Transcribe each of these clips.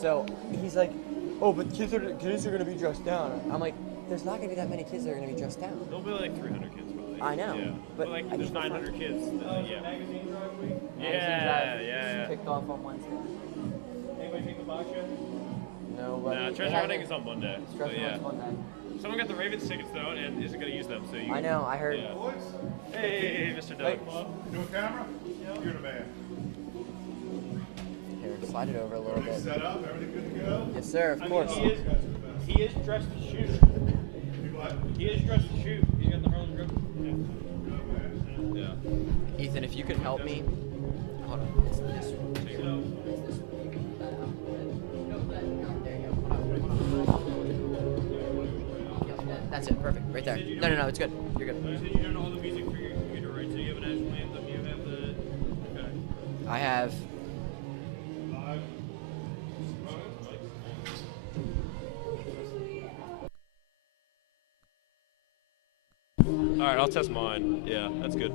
So he's like, oh, but kids are gonna be dressed down. I'm like, there's not gonna be that many kids that are gonna be dressed down. There'll be like 300 kids probably. I know, Yeah. but Like I there's think we're 900 fine. kids. Yeah. Magazine drive week. Magazine Yeah, drive yeah. kicked off on Wednesday. Anybody take the box yet? Nobody. Nah, They treasure hunting is on Monday. Treasure But yeah. hunt's Monday. Someone got the Ravens tickets though and isn't gonna use them, so you. I know. I heard. Yeah. Hey, Mr. Doug. Wait. You doing camera? You're the man. Here, slide it over a little bit. Set up, everything good to go? Yes, sir. Of course. He is dressed to shoot. He is dressed to shoot. He's got the Harlem grip. Yeah. Ethan, if you could help me. Hold on. It's this one. It's this one. There you go. That's it. Perfect. Right there. No. It's good. You're good. You said you don't know all the music for your computer, right? So you have an national anthem. You have the. Okay. I have. All right, I'll test mine. Yeah, that's good.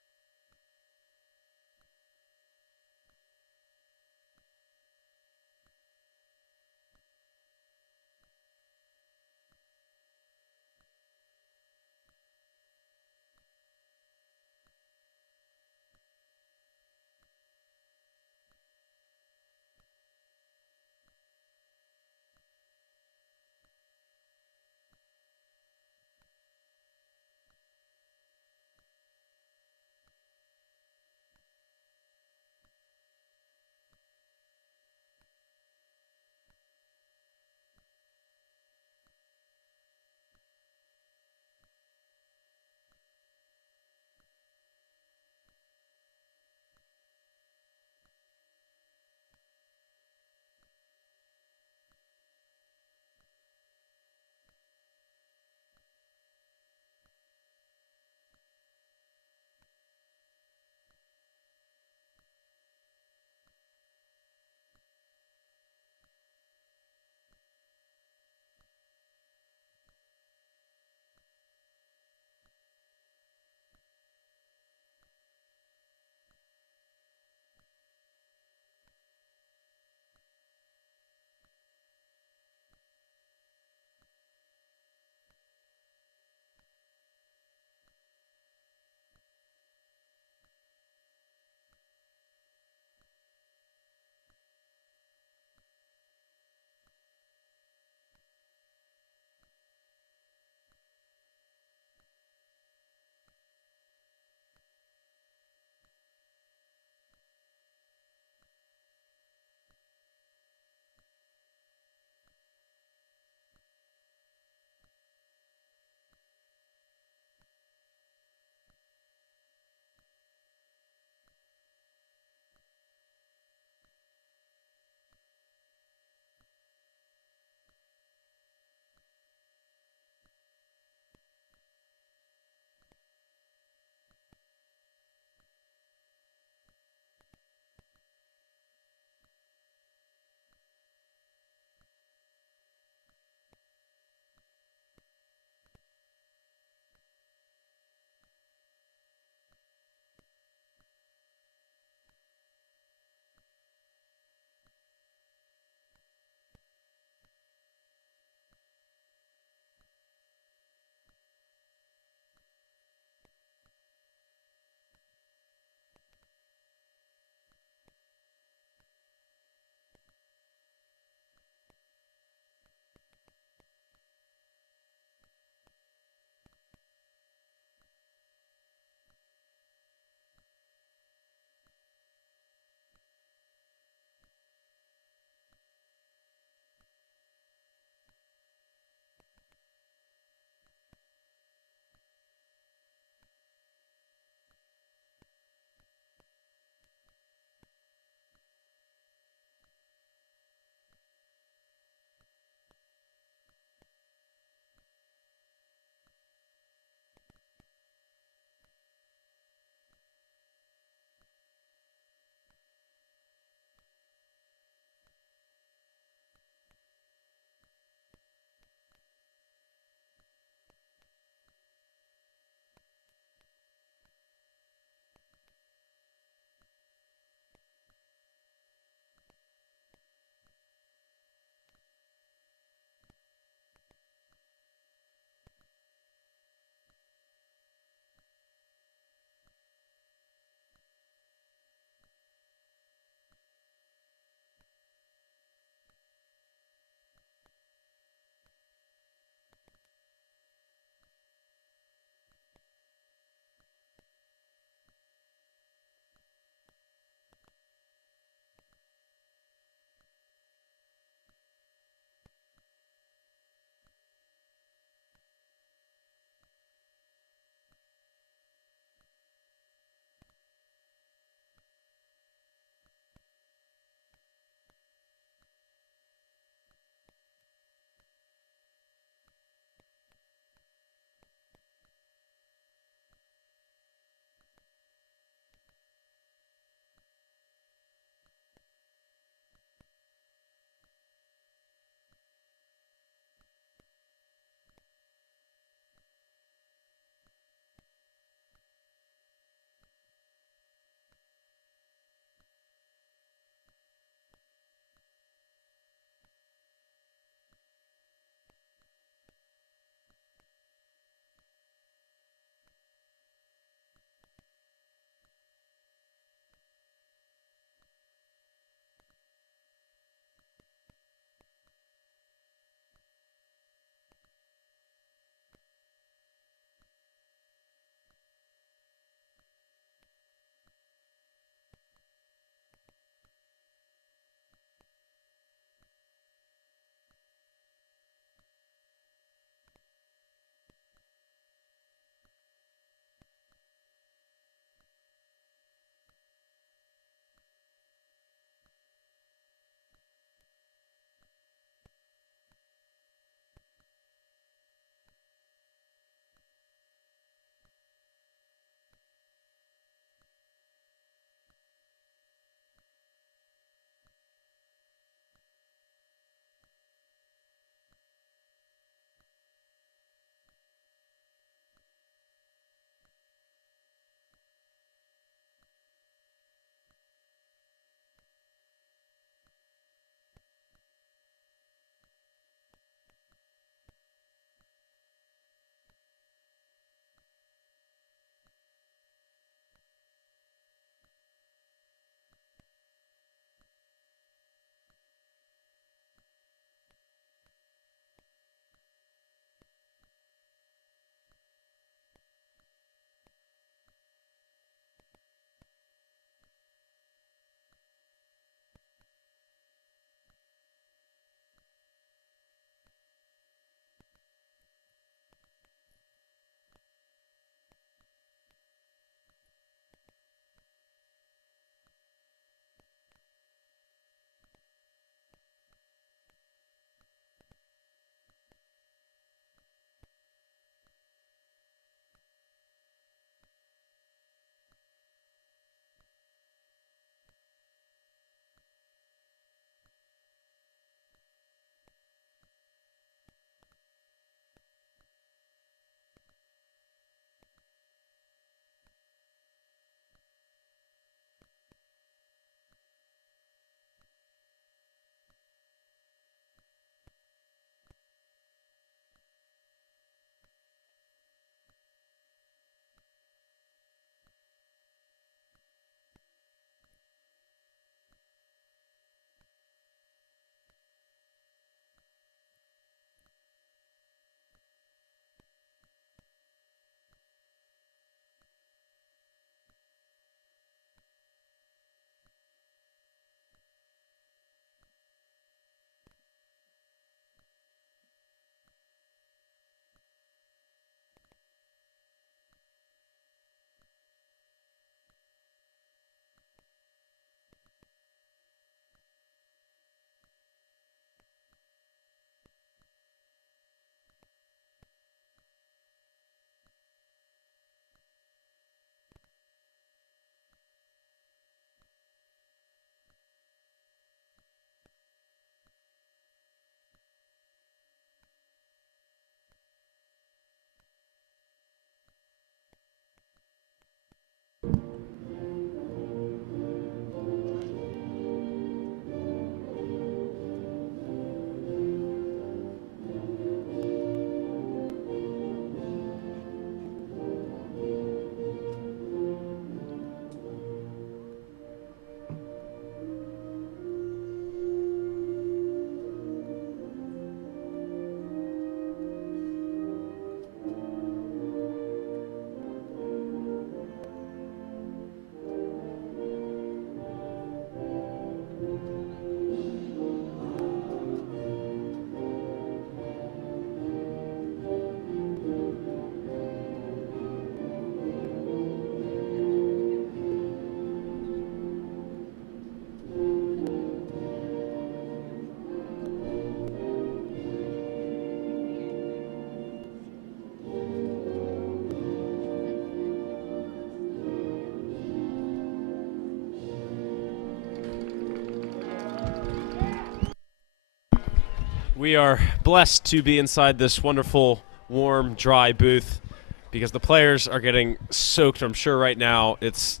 We are blessed to be inside this wonderful, warm, dry booth because the players are getting soaked, I'm sure, right now. It's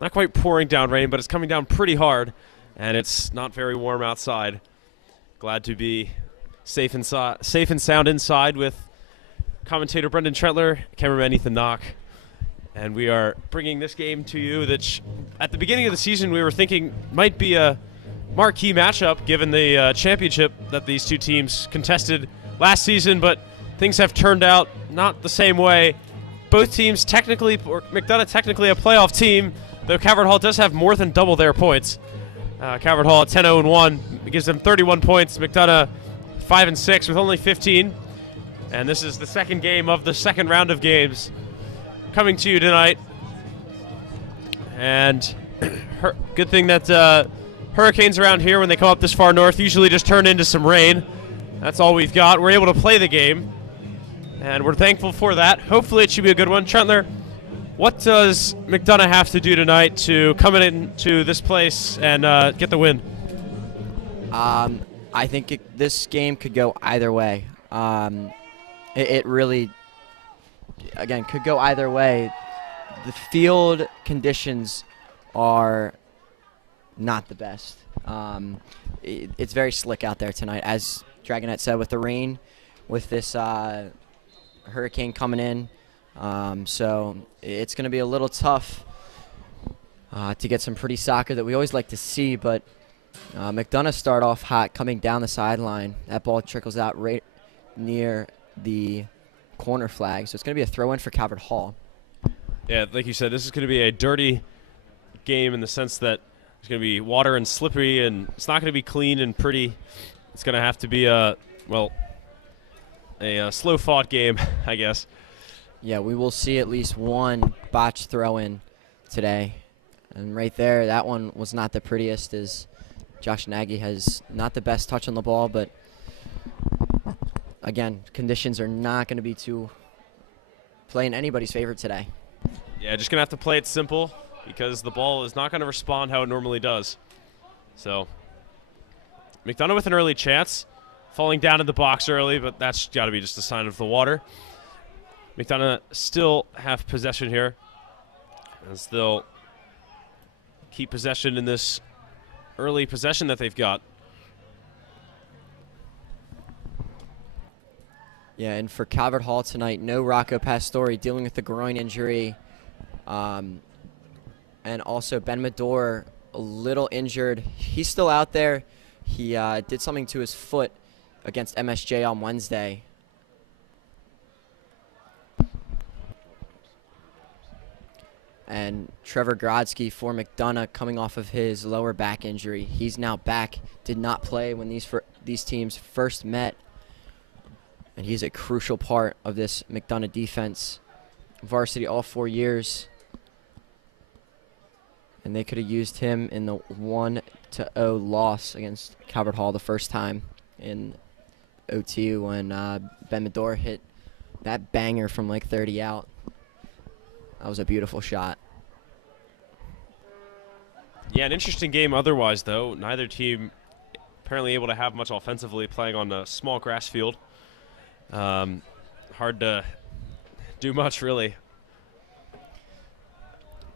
not quite pouring down rain, but it's coming down pretty hard, and it's not very warm outside. Glad to be safe and sound inside with commentator Brendan Trentler, cameraman Ethan Knock, and we are bringing this game to you that at the beginning of the season we were thinking might be a marquee matchup given the championship that these two teams contested last season, but things have turned out not the same way. Both teams technically, or McDonogh technically a playoff team, though Calvert Hall does have more than double their points. Calvert Hall at 10-0-1 gives them 31 points. McDonogh 5-6 with only 15. And this is the second game of the second round of games coming to you tonight. And good thing that hurricanes around here, when they come up this far north, usually just turn into some rain. That's all we've got. We're able to play the game, and we're thankful for that. Hopefully it should be a good one. Trentler, what does McDonogh have to do tonight to come into this place and get the win? I think this game could go either way. It really, again, could go either way. The field conditions are not the best. It's very slick out there tonight, as Dragonette said, with the rain, with this hurricane coming in. So it's going to be a little tough to get some pretty soccer that we always like to see, but McDonogh start off hot coming down the sideline. That ball trickles out right near the corner flag, so it's going to be a throw-in for Calvert Hall. Yeah, like you said, this is going to be a dirty game in the sense that it's going to be water and slippery, and it's not going to be clean and pretty. It's going to have to be a slow-fought game, I guess. Yeah, we will see at least one botched throw-in today. And right there, that one was not the prettiest, as Josh Nagy has not the best touch on the ball, but again, conditions are not going to be too playing anybody's favor today. Yeah, just going to have to play it simple because the ball is not going to respond how it normally does. So, McDonogh with an early chance, falling down in the box early, but that's got to be just a sign of the water. McDonogh still have possession here, as they'll keep possession in this early possession that they've got. Yeah, and for Calvert Hall tonight, no Rocco Pastore dealing with the groin injury. And also Ben Medor, a little injured. He's still out there. He did something to his foot against MSJ on Wednesday. And Trevor Grodsky for McDonogh coming off of his lower back injury. He's now back. Did not play when these teams first met. And he's a crucial part of this McDonogh defense. Varsity all 4 years. And they could have used him in the 1-0 loss against Calvert Hall the first time in OT when Ben Medor hit that banger from like 30 out. That was a beautiful shot. Yeah, an interesting game otherwise, though. Neither team apparently able to have much offensively, playing on a small grass field. Hard to do much, really.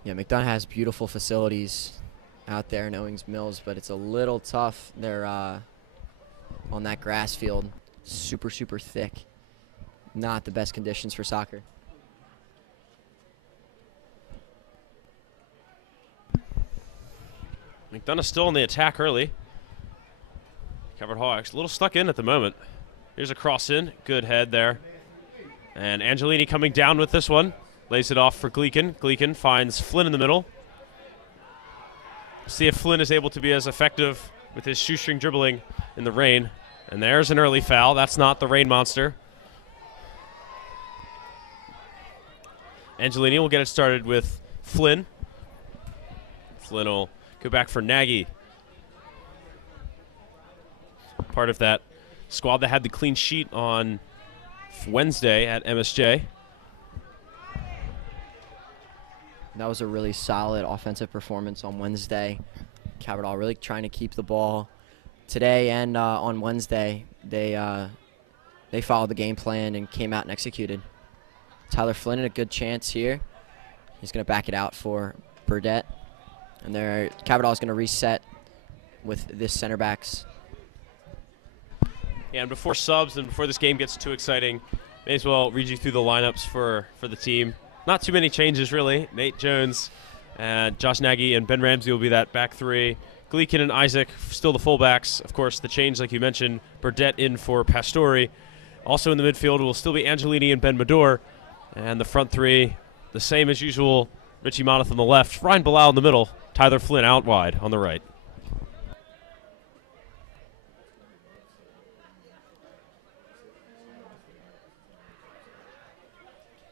Yeah, McDonogh has beautiful facilities out there in Owings Mills, but it's a little tough. They're on that grass field, super, super thick. Not the best conditions for soccer. McDonogh still on the attack early. Calvert Hall a little stuck in at the moment. Here's a cross in. Good head there. And Angelini coming down with this one. Lays it off for Gleekin. Gleekin finds Flynn in the middle. See if Flynn is able to be as effective with his shoestring dribbling in the rain. And there's an early foul. That's not the rain monster. Angelini will get it started with Flynn. Flynn will go back for Nagy. Part of that squad that had the clean sheet on Wednesday at MSJ. That was a really solid offensive performance on Wednesday. Calvert Hall really trying to keep the ball today and on Wednesday. they followed the game plan and came out and executed. Tyler Flynn had a good chance here. He's going to back it out for Burdett. And Caverdall is going to reset with this center backs. Yeah, and before subs and before this game gets too exciting, may as well read you through the lineups for the team. Not too many changes, really. Nate Jones and Josh Nagy and Ben Ramsey will be that back three. Gleekin and Isaac still the fullbacks. Of course, the change, like you mentioned, Burdett in for Pastore. Also in the midfield will still be Angelini and Ben Medor. And the front three, the same as usual. Richie Moneth on the left, Ryan Bilal in the middle, Tyler Flynn out wide on the right.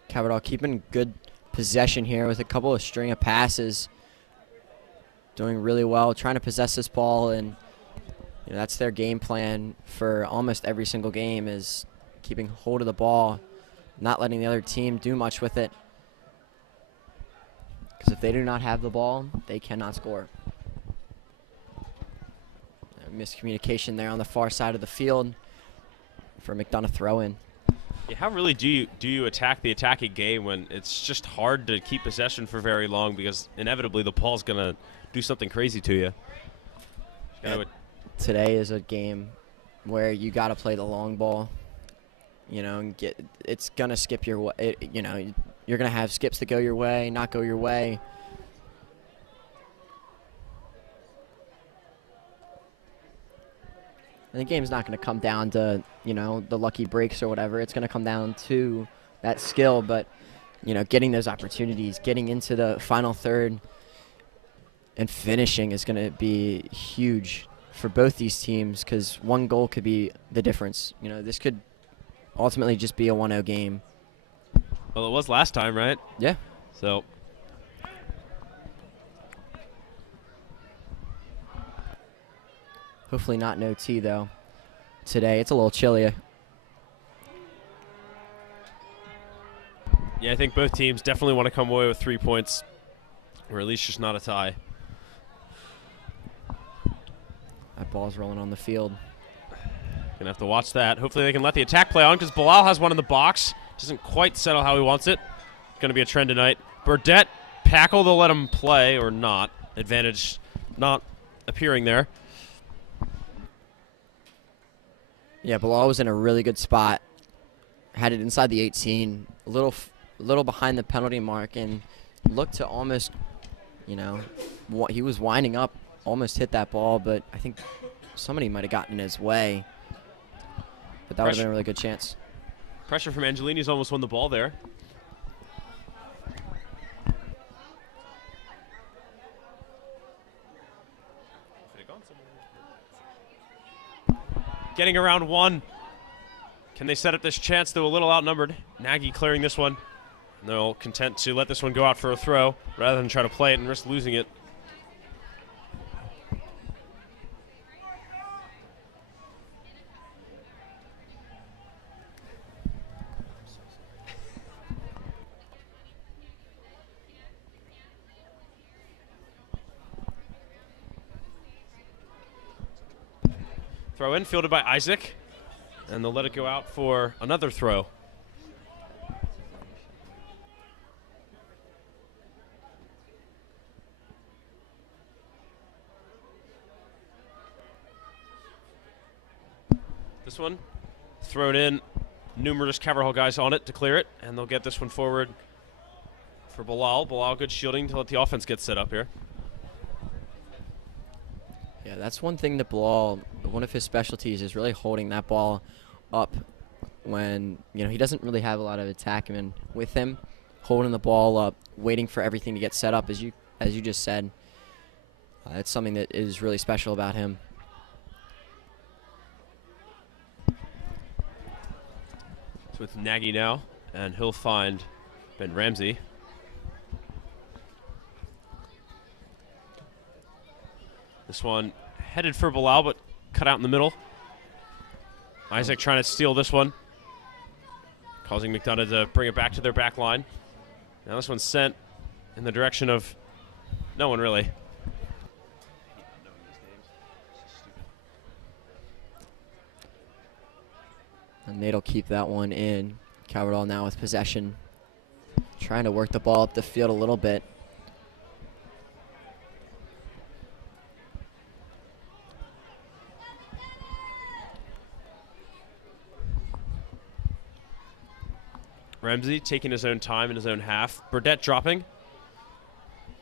Caverdall keeping good possession here with a couple of string of passes. Doing really well, trying to possess this ball, and that's their game plan for almost every single game, is keeping hold of the ball, not letting the other team do much with it. Because if they do not have the ball, they cannot score. Miscommunication there on the far side of the field for McDonogh throw-in. Yeah, how really do you attack the attacking game when it's just hard to keep possession for very long, because inevitably the ball's going to do something crazy to you? Today is a game where you got to play the long ball. And it's going to skip your way. You're going to have skips that go your way, not go your way. And the game's not going to come down to, the lucky breaks or whatever. It's going to come down to that skill, but, getting those opportunities, getting into the final third and finishing is going to be huge for both these teams, because one goal could be the difference. This could ultimately just be a 1-0 game. Well, it was last time, right? Yeah. So hopefully not no tea, though. Today, it's a little chilly. yeah, I think both teams definitely want to come away with 3 points, or at least just not a tie. That ball's rolling on the field. Gonna have to watch that. Hopefully they can let the attack play on, because Bilal has one in the box. Doesn't quite settle how he wants it. Gonna be a trend tonight. Burdett, Packle, they'll let him play or not. Advantage not appearing there. Yeah, Bilal was in a really good spot. Had it inside the 18, a little behind the penalty mark, and looked to almost, he was winding up, almost hit that ball, but I think somebody might have gotten in his way. But that would have been a really good chance. Pressure from Angelini's almost won the ball there. Getting around one. Can they set up this chance, though? A little outnumbered. Nagy clearing this one. They'll content to let this one go out for a throw rather than try to play it and risk losing it. Throw in, fielded by Isaac, and they'll let it go out for another throw. This one thrown in, numerous Caverdall guys on it to clear it, and they'll get this one forward for Bilal. Bilal, good shielding to let the offense get set up here. Yeah, that's one thing that Bilal, one of his specialties, is really holding that ball up when, he doesn't really have a lot of attackmen with him. Holding the ball up, waiting for everything to get set up, as you just said. It's something that is really special about him. It's with Nagy now, and he'll find Ben Ramsey. This one headed for Bilal, but cut out in the middle. Isaac trying to steal this one, causing McDonogh to bring it back to their back line. Now this one's sent in the direction of no one, really. Nate'll keep that one in. Caverdall now with possession. Trying to work the ball up the field a little bit. Ramsey taking his own time in his own half. Burdett dropping.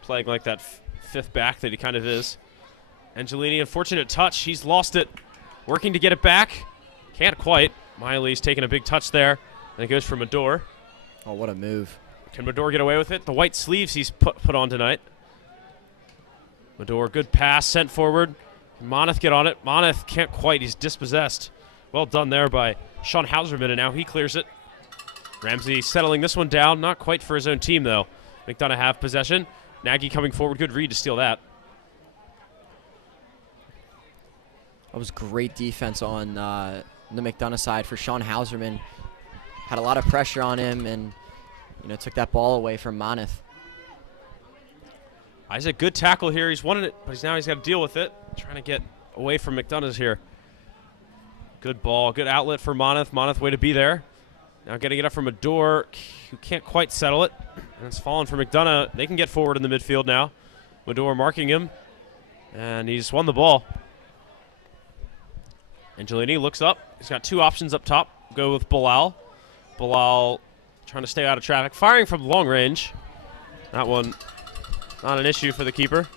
Playing like that fifth back that he kind of is. Angelini, unfortunate touch. He's lost it. Working to get it back. Can't quite. Miley's taking a big touch there. And it goes for McDonogh. Oh, what a move. Can McDonogh get away with it? The white sleeves he's put on tonight. McDonogh, good pass, sent forward. Moneth get on it. Moneth can't quite. He's dispossessed. Well done there by Sean Hauserman, and now he clears it. Ramsey settling this one down. Not quite for his own team, though. McDonogh have possession. Nagy coming forward. Good read to steal that. That was great defense on the McDonogh side for Sean Hauserman. Had a lot of pressure on him and, took that ball away from Moneth. Isaac, good tackle here. He's won it, but now he's got to deal with it. Trying to get away from McDonogh's here. Good ball. Good outlet for Moneth. Moneth, way to be there. Now getting it up from McDonogh, who can't quite settle it. And it's fallen for McDonogh. They can get forward in the midfield now. McDonogh marking him. And he's won the ball. Angelini looks up. He's got two options up top. Go with Bilal. Bilal trying to stay out of traffic. Firing from long range. That one not an issue for the keeper.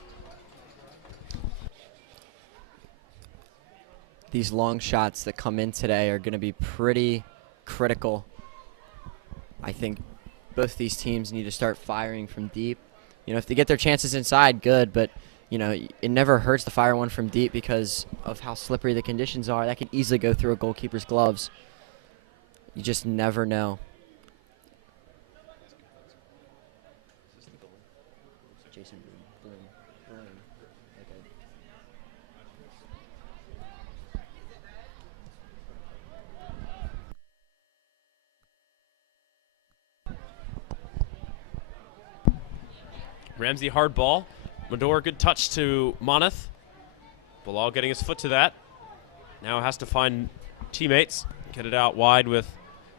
These long shots that come in today are going to be pretty critical. I think both these teams need to start firing from deep. If they get their chances inside, good, but it never hurts to fire one from deep because of how slippery the conditions are. That can easily go through a goalkeeper's gloves. You just never know. Ramsey hard ball. McDonogh good touch to Moneth. Bilal getting his foot to that. Now has to find teammates. Get it out wide with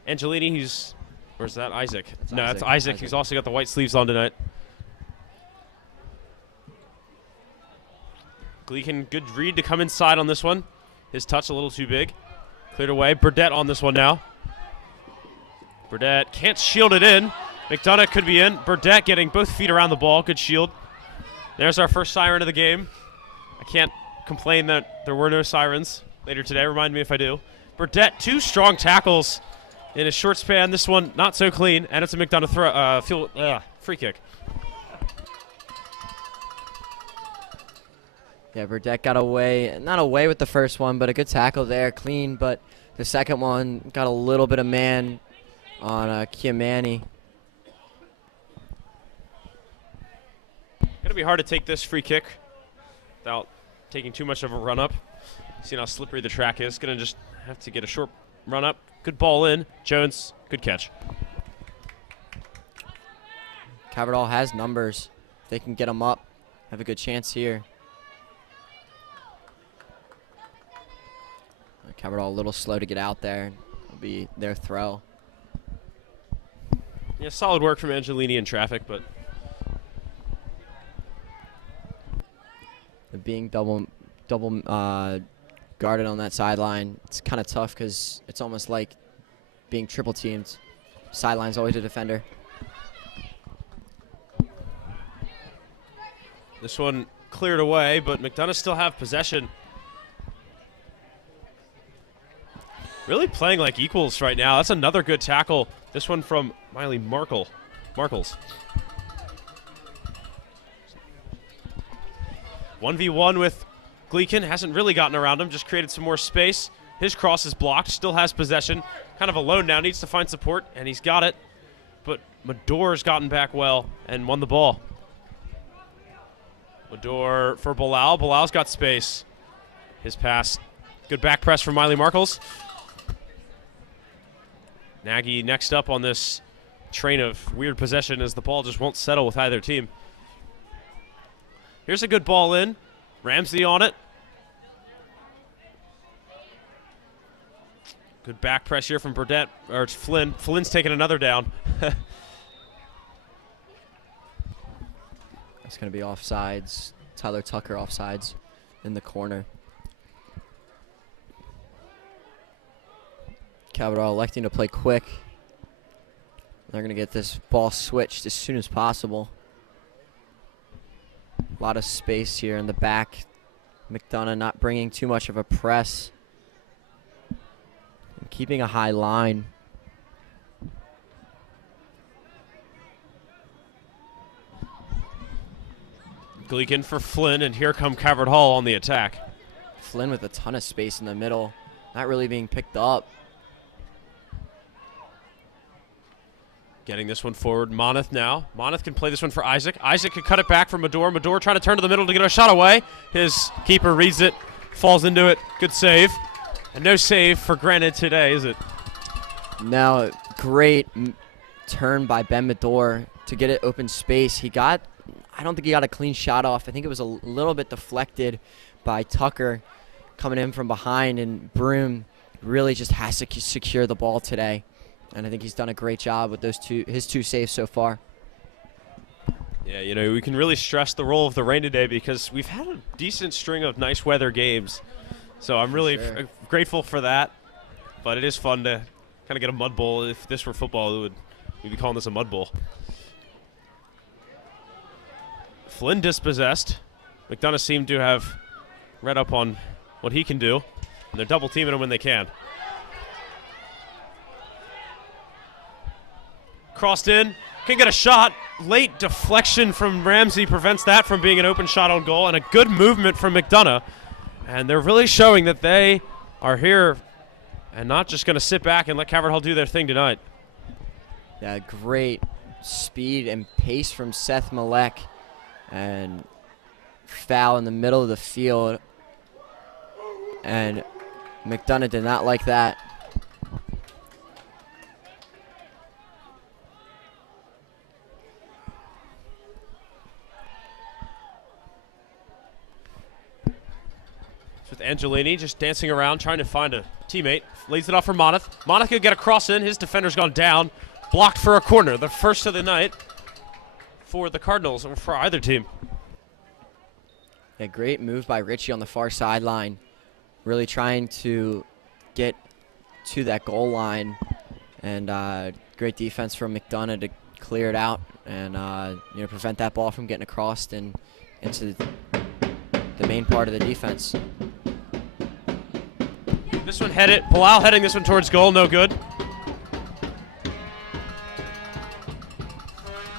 Angelini. Where's that? Isaac. That's Isaac. He's also got the white sleeves on tonight. Gleekin, good read to come inside on this one. His touch a little too big. Cleared away. Burdett on this one now. Burdett can't shield it in. McDonogh could be in. Burdett getting both feet around the ball. Good shield. There's our first siren of the game. I can't complain that there were no sirens later today. Remind me if I do. Burdett, two strong tackles in a short span. This one not so clean, and it's a McDonogh free kick. Yeah, Burdett got away, not away with the first one, but a good tackle there, clean. But the second one got a little bit of man on Kiamani. Gonna be hard to take this free kick without taking too much of a run up. Seeing how slippery the track is. Gonna just have to get a short run up. Good ball in. Jones, good catch. Caverdall has numbers. If they can get them up, have a good chance here. Caverdall a little slow to get out there. It'll be their throw. Yeah, solid work from Angelini in traffic, but being double guarded on that sideline, it's kind of tough because it's almost like being triple teamed. Sideline's always a defender. this one cleared away, but McDonogh still have possession. Really playing like equals right now. That's another good tackle. This one from Miley Markles. 1v1 with Gleekin. Hasn't really gotten around him, just created some more space. His cross is blocked, still has possession. Kind of alone now, needs to find support, and he's got it. But McDonogh's gotten back well and won the ball. McDonogh for Bilal. Bilal's got space. His pass. Good back press from Miley Markles. Nagy next up on this train of weird possession as the ball just won't settle with either team. Here's a good ball in. Ramsey on it. Good back press here from Burdett, or it's Flynn. Flynn's taking another down. That's going to be offsides. Tyler Tucker offsides in the corner. Cavador electing to play quick. They're going to get this ball switched as soon as possible. A lot of space here in the back. McDonogh not bringing too much of a press. And keeping a high line. Gleekin for Flynn, and here come Cavert Hall on the attack. Flynn with a ton of space in the middle. Not really being picked up. Getting this one forward, Moneth now. Moneth can play this one for Isaac. Isaac can cut it back for Medor. Medor trying to turn to the middle to get a shot away. His keeper reads it, falls into it. Good save. And no save for Granite today, is it? Now, great turn by Ben Medor to get it open space. I don't think he got a clean shot off. I think it was a little bit deflected by Tucker coming in from behind, and Broom really just has to secure the ball today. And I think he's done a great job with his two saves so far. Yeah, you know, we can really stress the role of the rain today because we've had a decent string of nice weather games. So I'm really grateful for that. But it is fun to kind of get a mud bowl. If this were football, we'd be calling this a mud bowl. Flynn dispossessed. McDonogh seemed to have read up on what he can do. And they're double teaming him when they can. Crossed in, can get a shot. Late deflection from Ramsey prevents that from being an open shot on goal, and a good movement from McDonogh. And they're really showing that they are here and not just going to sit back and let Cavert Hall do their thing tonight. Yeah, great speed and pace from Seth Malek, and foul in the middle of the field. And McDonogh did not like that. With Angelini just dancing around, trying to find a teammate. Lays it off for Moneth. Moneth could get a cross in. His defender's gone down. Blocked for a corner. The first of the night for the Cardinals, or for either team. A great move by Richie on the far sideline. Really trying to get to that goal line. And great defense from McDonogh to clear it out and prevent that ball from getting across and into the main part of the defense. This one headed. Bilal heading this one towards goal. No good.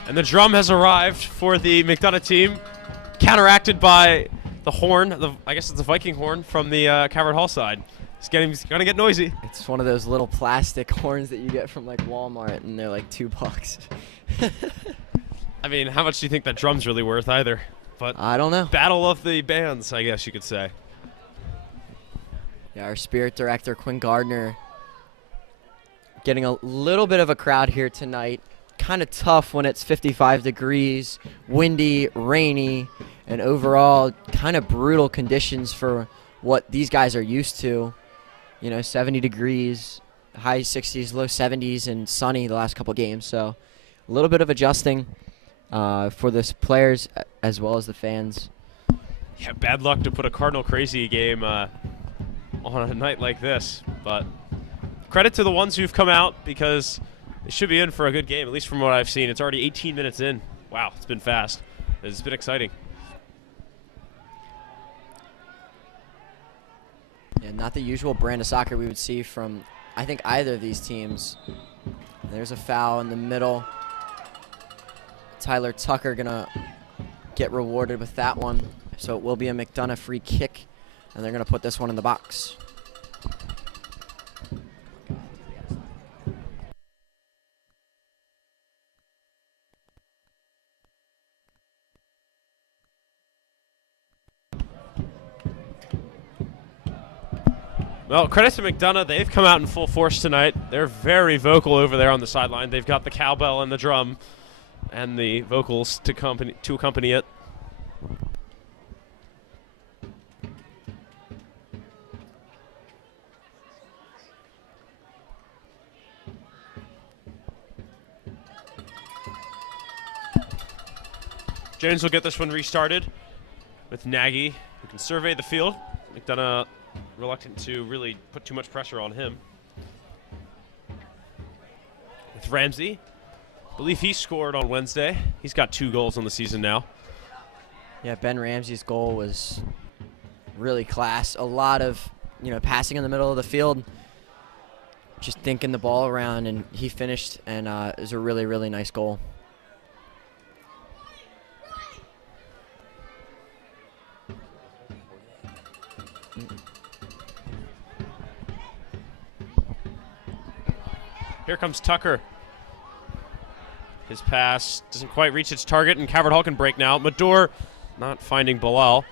And the drum has arrived for the McDonogh team. Counteracted by the horn. I guess it's the Viking horn from the Cavert Hall side. It's going to get noisy. It's one of those little plastic horns that you get from like Walmart, and they're like $2. I mean, how much do you think that drum's really worth either? But I don't know. Battle of the bands, I guess you could say. Yeah, our spirit director, Quinn Gardner, getting a little bit of a crowd here tonight. Kind of tough when it's 55 degrees, windy, rainy, and overall kind of brutal conditions for what these guys are used to. 70 degrees, high 60s, low 70s, and sunny the last couple games. So a little bit of adjusting for the players as well as the fans. Yeah, bad luck to put a Cardinal crazy game on a night like this. But credit to the ones who've come out because they should be in for a good game, at least from what I've seen. It's already 18 minutes in. Wow, it's been fast. It's been exciting. Yeah, not the usual brand of soccer we would see from, I think, either of these teams. There's a foul in the middle. Tyler Tucker gonna get rewarded with that one. So it will be a McDonogh free kick, and they're gonna put this one in the box. Well, credit to McDonogh. They've come out in full force tonight. They're very vocal over there on the sideline. They've got the cowbell and the drum and the vocals to accompany it. Jones will get this one restarted with Nagy, who can survey the field. McDonogh reluctant to really put too much pressure on him. With Ramsey, I believe he scored on Wednesday. He's got 2 goals on the season now. Yeah, Ben Ramsey's goal was really class. A lot of, passing in the middle of the field, just dinking the ball around, and he finished, and it was a really, really nice goal. Here comes Tucker. His pass doesn't quite reach its target, and Calvert Hall can break now. McDonogh not finding Bilal,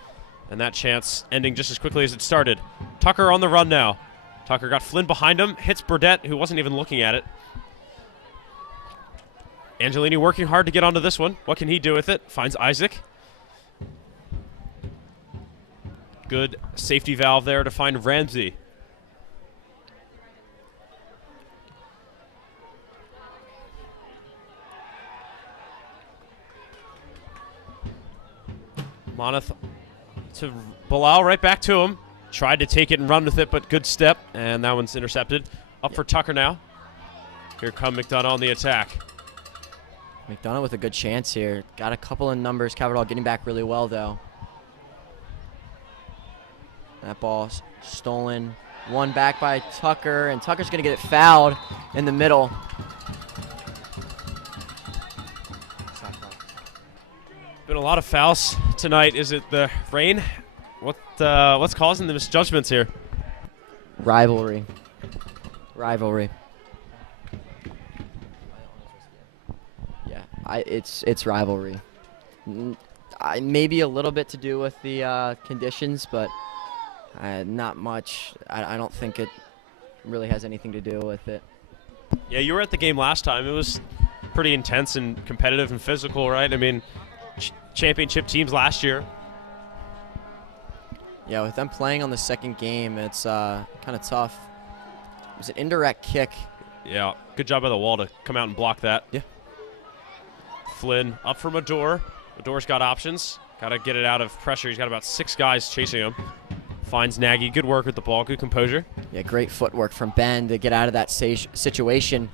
and that chance ending just as quickly as it started. Tucker on the run now. Tucker got Flynn behind him, hits Burdett, who wasn't even looking at it. Angelini working hard to get onto this one. What can he do with it? Finds Isaac. Good safety valve there to find Ramsey. Moneth to Bilal, right back to him. Tried to take it and run with it, but good step, and that one's intercepted. Up for Tucker now. Here come McDonogh on the attack. McDonogh with a good chance here. Got a couple of numbers. Calvert Hall getting back really well, though. That ball stolen. One back by Tucker, and Tucker's going to get it fouled in the middle. Been a lot of fouls tonight. Is it the rain? What's causing the misjudgments here? Rivalry. Yeah, it's rivalry. Maybe a little bit to do with the conditions, but not much. I don't think it really has anything to do with it. Yeah, you were at the game last time. It was pretty intense and competitive and physical, right? I mean, championship teams last year. Yeah, with them playing on the second game, it's kind of tough. It was an indirect kick. Yeah, good job by the wall to come out and block that. Yeah. Flynn up for McDonogh. McDonough's got options. Got to get it out of pressure. He's got about 6 guys chasing him. Finds Nagy. Good work with the ball. Good composure. Yeah, great footwork from Ben to get out of that situation.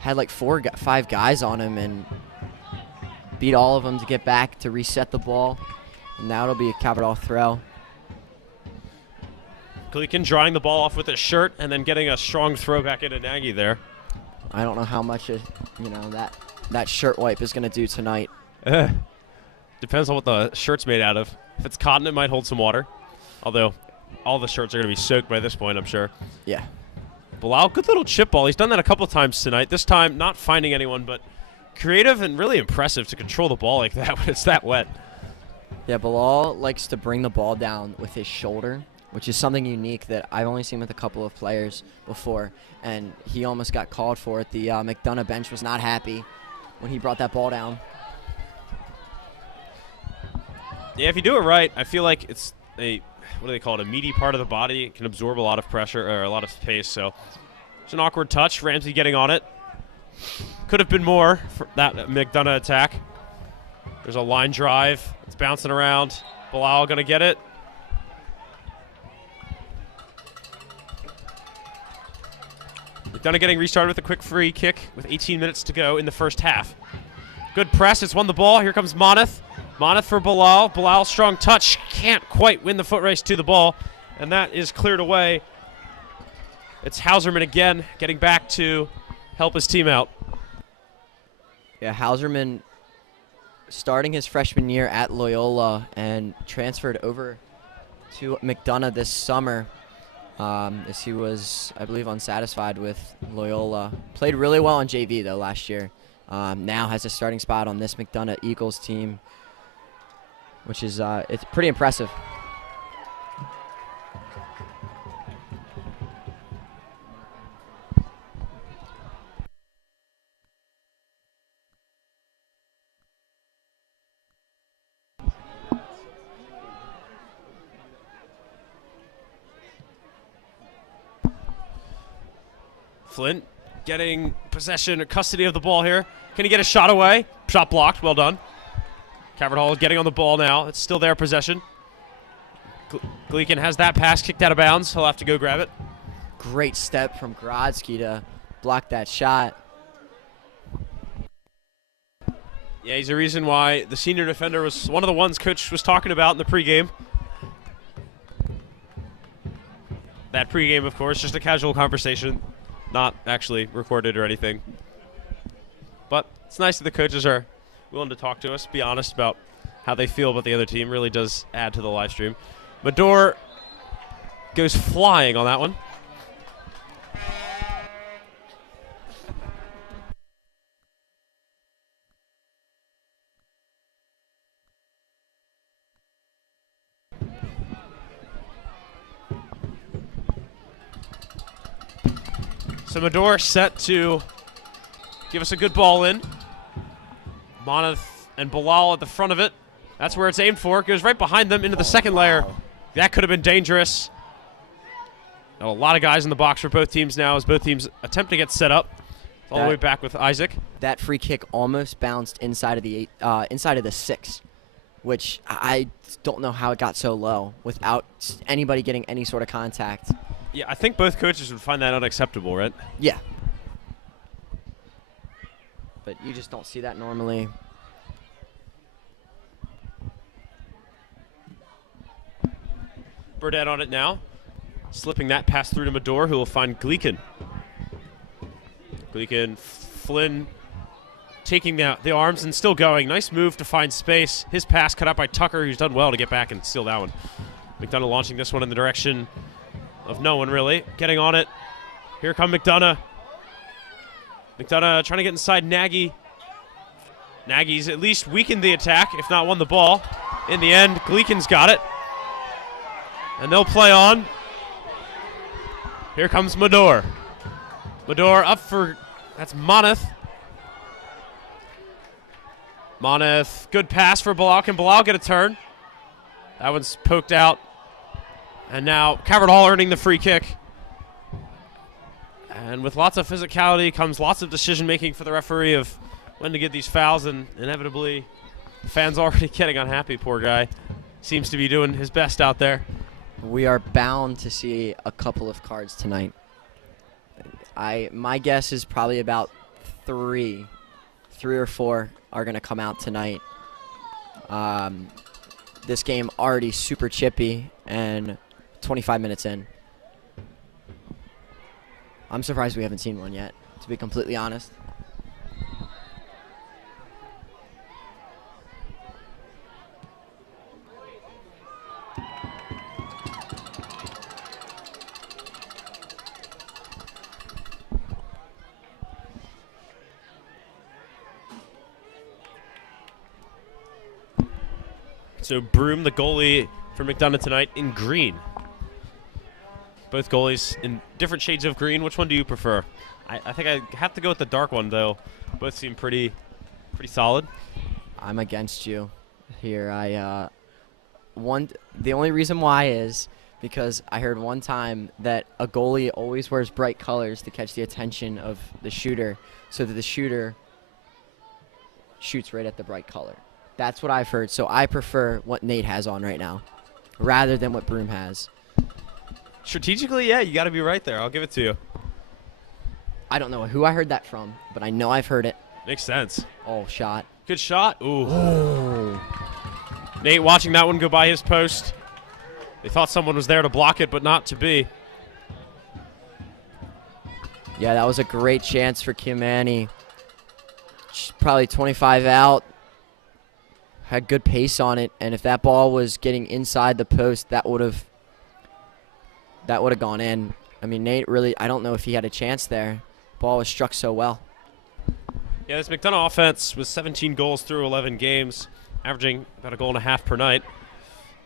Had like 5 guys on him and beat all of them to get back to reset the ball. And now it'll be a Calvert Hall throw. Gleekin drawing the ball off with his shirt and then getting a strong throw back into Nagy there. I don't know how much that shirt wipe is going to do tonight. Depends on what the shirt's made out of. If it's cotton, it might hold some water. Although all the shirts are going to be soaked by this point, I'm sure. Yeah. Bilal, good little chip ball. He's done that a couple times tonight. This time, not finding anyone, but creative and really impressive to control the ball like that when it's that wet. Yeah, Bilal likes to bring the ball down with his shoulder, which is something unique that I've only seen with a couple of players before, and he almost got called for it. The McDonogh bench was not happy when he brought that ball down. Yeah, if you do it right, I feel like it's what do they call it, a meaty part of the body. It can absorb a lot of pressure or a lot of pace, so it's an awkward touch. Ramsey getting on it. Could have been more for that McDonogh attack. There's a line drive. It's bouncing around. Bilal going to get it. McDonogh getting restarted with a quick free kick with 18 minutes to go in the first half. Good press. It's won the ball. Here comes Moneth. Moneth for Bilal. Bilal, strong touch. Can't quite win the foot race to the ball, and that is cleared away. It's Hauserman again getting back to help his team out. Yeah, Hauserman starting his freshman year at Loyola and transferred over to McDonogh this summer as he was, I believe, unsatisfied with Loyola. Played really well on JV, though, last year. Now has a starting spot on this McDonogh Eagles team, which is it's pretty impressive. Flint getting possession or custody of the ball here. Can he get a shot away? Shot blocked. Well done. Calvert Hall getting on the ball now. It's still their possession. Gleekin has that pass kicked out of bounds. He'll have to go grab it. Great step from Grodzki to block that shot. Yeah, he's a reason why the senior defender was one of the ones Coach was talking about in the pregame. That pregame, of course, just a casual conversation, not actually recorded or anything. But it's nice that the coaches are willing to talk to us, be honest about how they feel about the other team. Really does add to the live stream. McDonogh goes flying on that one. So McDonogh set to give us a good ball in. Moneth and Bilal at the front of it. That's where it's aimed for. It goes right behind them into the second layer. That could have been dangerous. Got a lot of guys in the box for both teams now as both teams attempt to get set up. All the way back with Isaac. That free kick almost bounced inside of the inside of the 6, which I don't know how it got so low without anybody getting any sort of contact. Yeah, I think both coaches would find that unacceptable, right? Yeah. But you just don't see that normally. Burdett on it now. Slipping that pass through to McDonogh, who will find Gleekin. Gleekin, Flynn taking the arms and still going. Nice move to find space. His pass cut out by Tucker, who's done well to get back and steal that one. McDonogh launching this one in the direction of no one, really. Getting on it. Here come McDonogh. McDonogh trying to get inside Nagy. Nagy's at least weakened the attack, if not won the ball. In the end, Gleekin's got it. And they'll play on. Here comes McDonogh. McDonogh up for, that's Moneth. Moneth, good pass for Bilal. Can Bilal get a turn? That one's poked out. And now Calvert Hall earning the free kick. And with lots of physicality comes lots of decision making for the referee of when to get these fouls, and inevitably the fans already getting unhappy. Poor guy. Seems to be doing his best out there. We are bound to see a couple of cards tonight. My guess is probably about three or four are going to come out tonight. This game already super chippy and 25 minutes in. I'm surprised we haven't seen one yet, to be completely honest. So Broom, the goalie for McDonogh tonight, in green. Both goalies in different shades of green. Which one do you prefer? I think I have to go with the dark one, though. Both seem pretty solid. I'm against you here. The only reason why is because I heard one time that a goalie always wears bright colors to catch the attention of the shooter, so that the shooter shoots right at the bright color. That's what I've heard. So I prefer what Nate has on right now, rather than what Broom has. Strategically, yeah, you got to be right there. I'll give it to you. I don't know who I heard that from, but I know I've heard it. Makes sense. Oh, shot. Good shot. Ooh. Nate watching that one go by his post. They thought someone was there to block it, but not to be. Yeah, that was a great chance for Kiamani. Probably 25 out. Had good pace on it, and if that ball was getting inside the post, that would have gone in. I mean, Nate really, I don't know if he had a chance there. Ball was struck so well. Yeah, this McDonogh offense was 17 goals through 11 games, averaging about a goal and a half per night.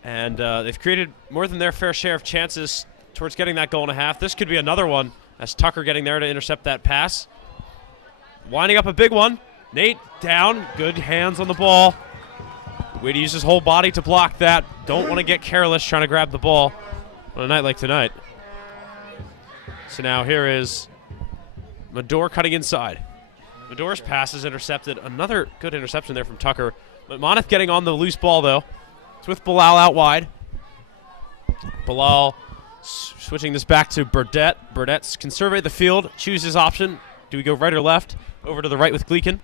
And they've created more than their fair share of chances towards getting that goal and a half. This could be another one, as Tucker getting there to intercept that pass. Winding up a big one. Nate down, good hands on the ball. Way to use his whole body to block that. Don't want to get careless trying to grab the ball on a night like tonight. So now here is McDonogh cutting inside. McDonogh's pass is intercepted. Another good interception there from Tucker. McDonogh getting on the loose ball, though. It's with Bilal out wide. Bilal switching this back to Burdett. Burdett can survey the field, choose his option. Do we go right or left? Over to the right with Gleekin.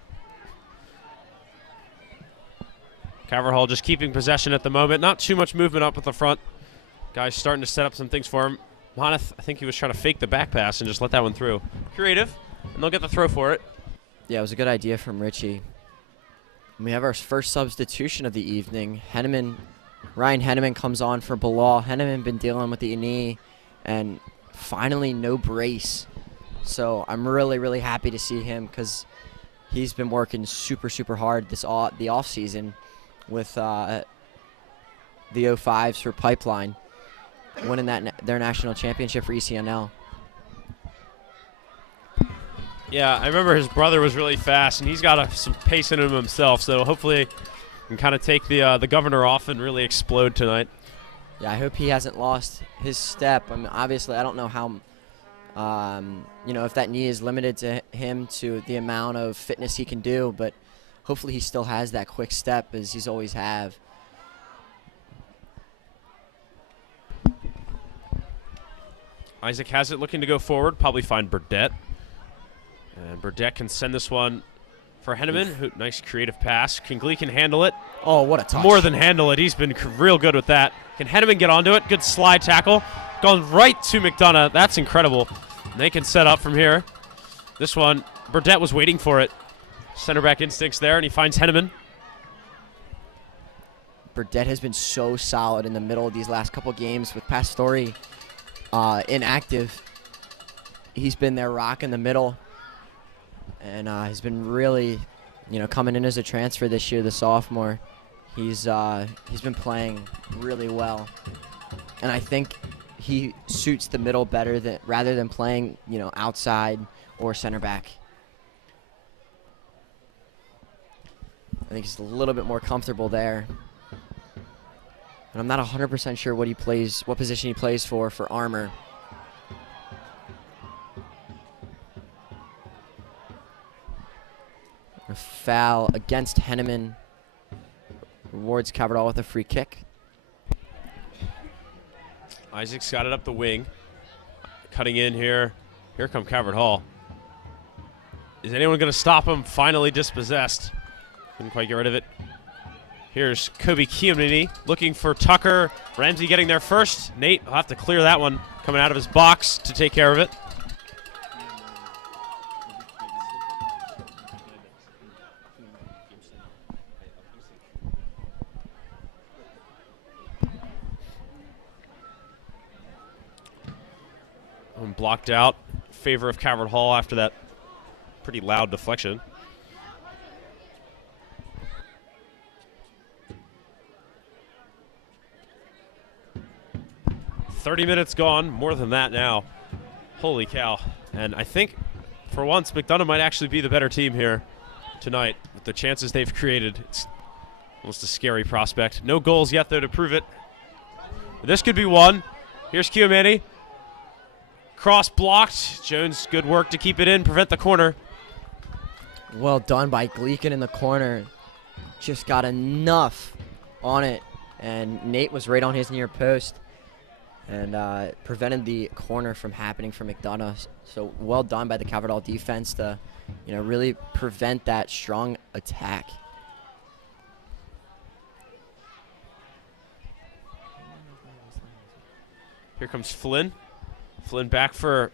Caverhall just keeping possession at the moment. Not too much movement up at the front. Guys starting to set up some things for him. McDonogh, I think he was trying to fake the back pass and just let that one through. Creative, and they'll get the throw for it. Yeah, it was a good idea from Richie. And we have our first substitution of the evening. Ryan Henneman comes on for Bilal. Henneman been dealing with the knee, and finally no brace. So I'm really, really happy to see him because he's been working super, super hard the off season with the 05s for Pipeline, winning their national championship for ECNL. Yeah, I remember his brother was really fast, and he's got some pace in him himself. So hopefully, he can kind of take the governor off and really explode tonight. Yeah, I hope he hasn't lost his step. I mean, obviously, I don't know how, if that knee is limited to him to the amount of fitness he can do, but hopefully he still has that quick step as he's always have. Isaac has it, looking to go forward, probably find Burdett. And Burdett can send this one for Henneman. Nice creative pass. Can Gleekin handle it? Oh, what a touch. More than handle it. He's been real good with that. Can Henneman get onto it? Good slide tackle. Going right to McDonogh. That's incredible. And they can set up from here. This one, Burdett was waiting for it. Center back instincts there, and he finds Henneman. Burdett has been so solid in the middle of these last couple games with Pastore inactive. He's been their rock in the middle, and he's been really, coming in as a transfer this year, the sophomore. He's been playing really well, and I think he suits the middle better rather than playing, outside or center back. I think he's a little bit more comfortable there. And I'm not 100% sure what position he plays for Armor. A foul against Henneman. Rewards Caverhall with a free kick. Isaac's got it up the wing. Cutting in here. Here come Caverhall. Is anyone going to stop him? Finally dispossessed. Couldn't quite get rid of it. Here's Kobe Kiamini looking for Tucker. Ramsey getting there first. Nate will have to clear that one, coming out of his box to take care of it. Blocked out in favor of Caverhall after that pretty loud deflection. "30 minutes gone, more than that now. Holy cow. And I think for once McDonogh might actually be the better team here tonight with the chances they've created. It's almost a scary prospect. No goals yet though to prove it. This could be one. Here's Kiamani. Cross blocked. Jones, good work to keep it in, prevent the corner. Well done by Gleekin in the corner. Just got enough on it, and Nate was right on his near post and prevented the corner from happening for McDonogh. So well done by the Caverhall defense to, really prevent that strong attack. Here comes Flynn. Flynn back for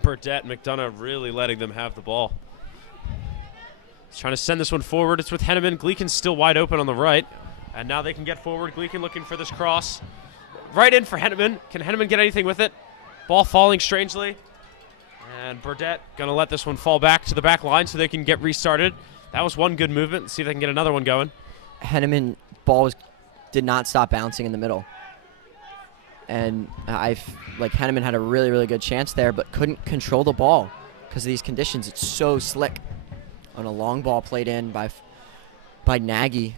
Burdett. McDonogh really letting them have the ball. He's trying to send this one forward. It's with Henneman. Gleekin's still wide open on the right. And now they can get forward. Gleekin looking for this cross. Right in for Henneman. Can Henneman get anything with it? Ball falling strangely. And Burdett going to let this one fall back to the back line so they can get restarted. That was one good movement. Let's see if they can get another one going. Henneman did not stop bouncing in the middle. And Henneman had a really, really good chance there, but couldn't control the ball because of these conditions. It's so slick. On a long ball played in by Nagy.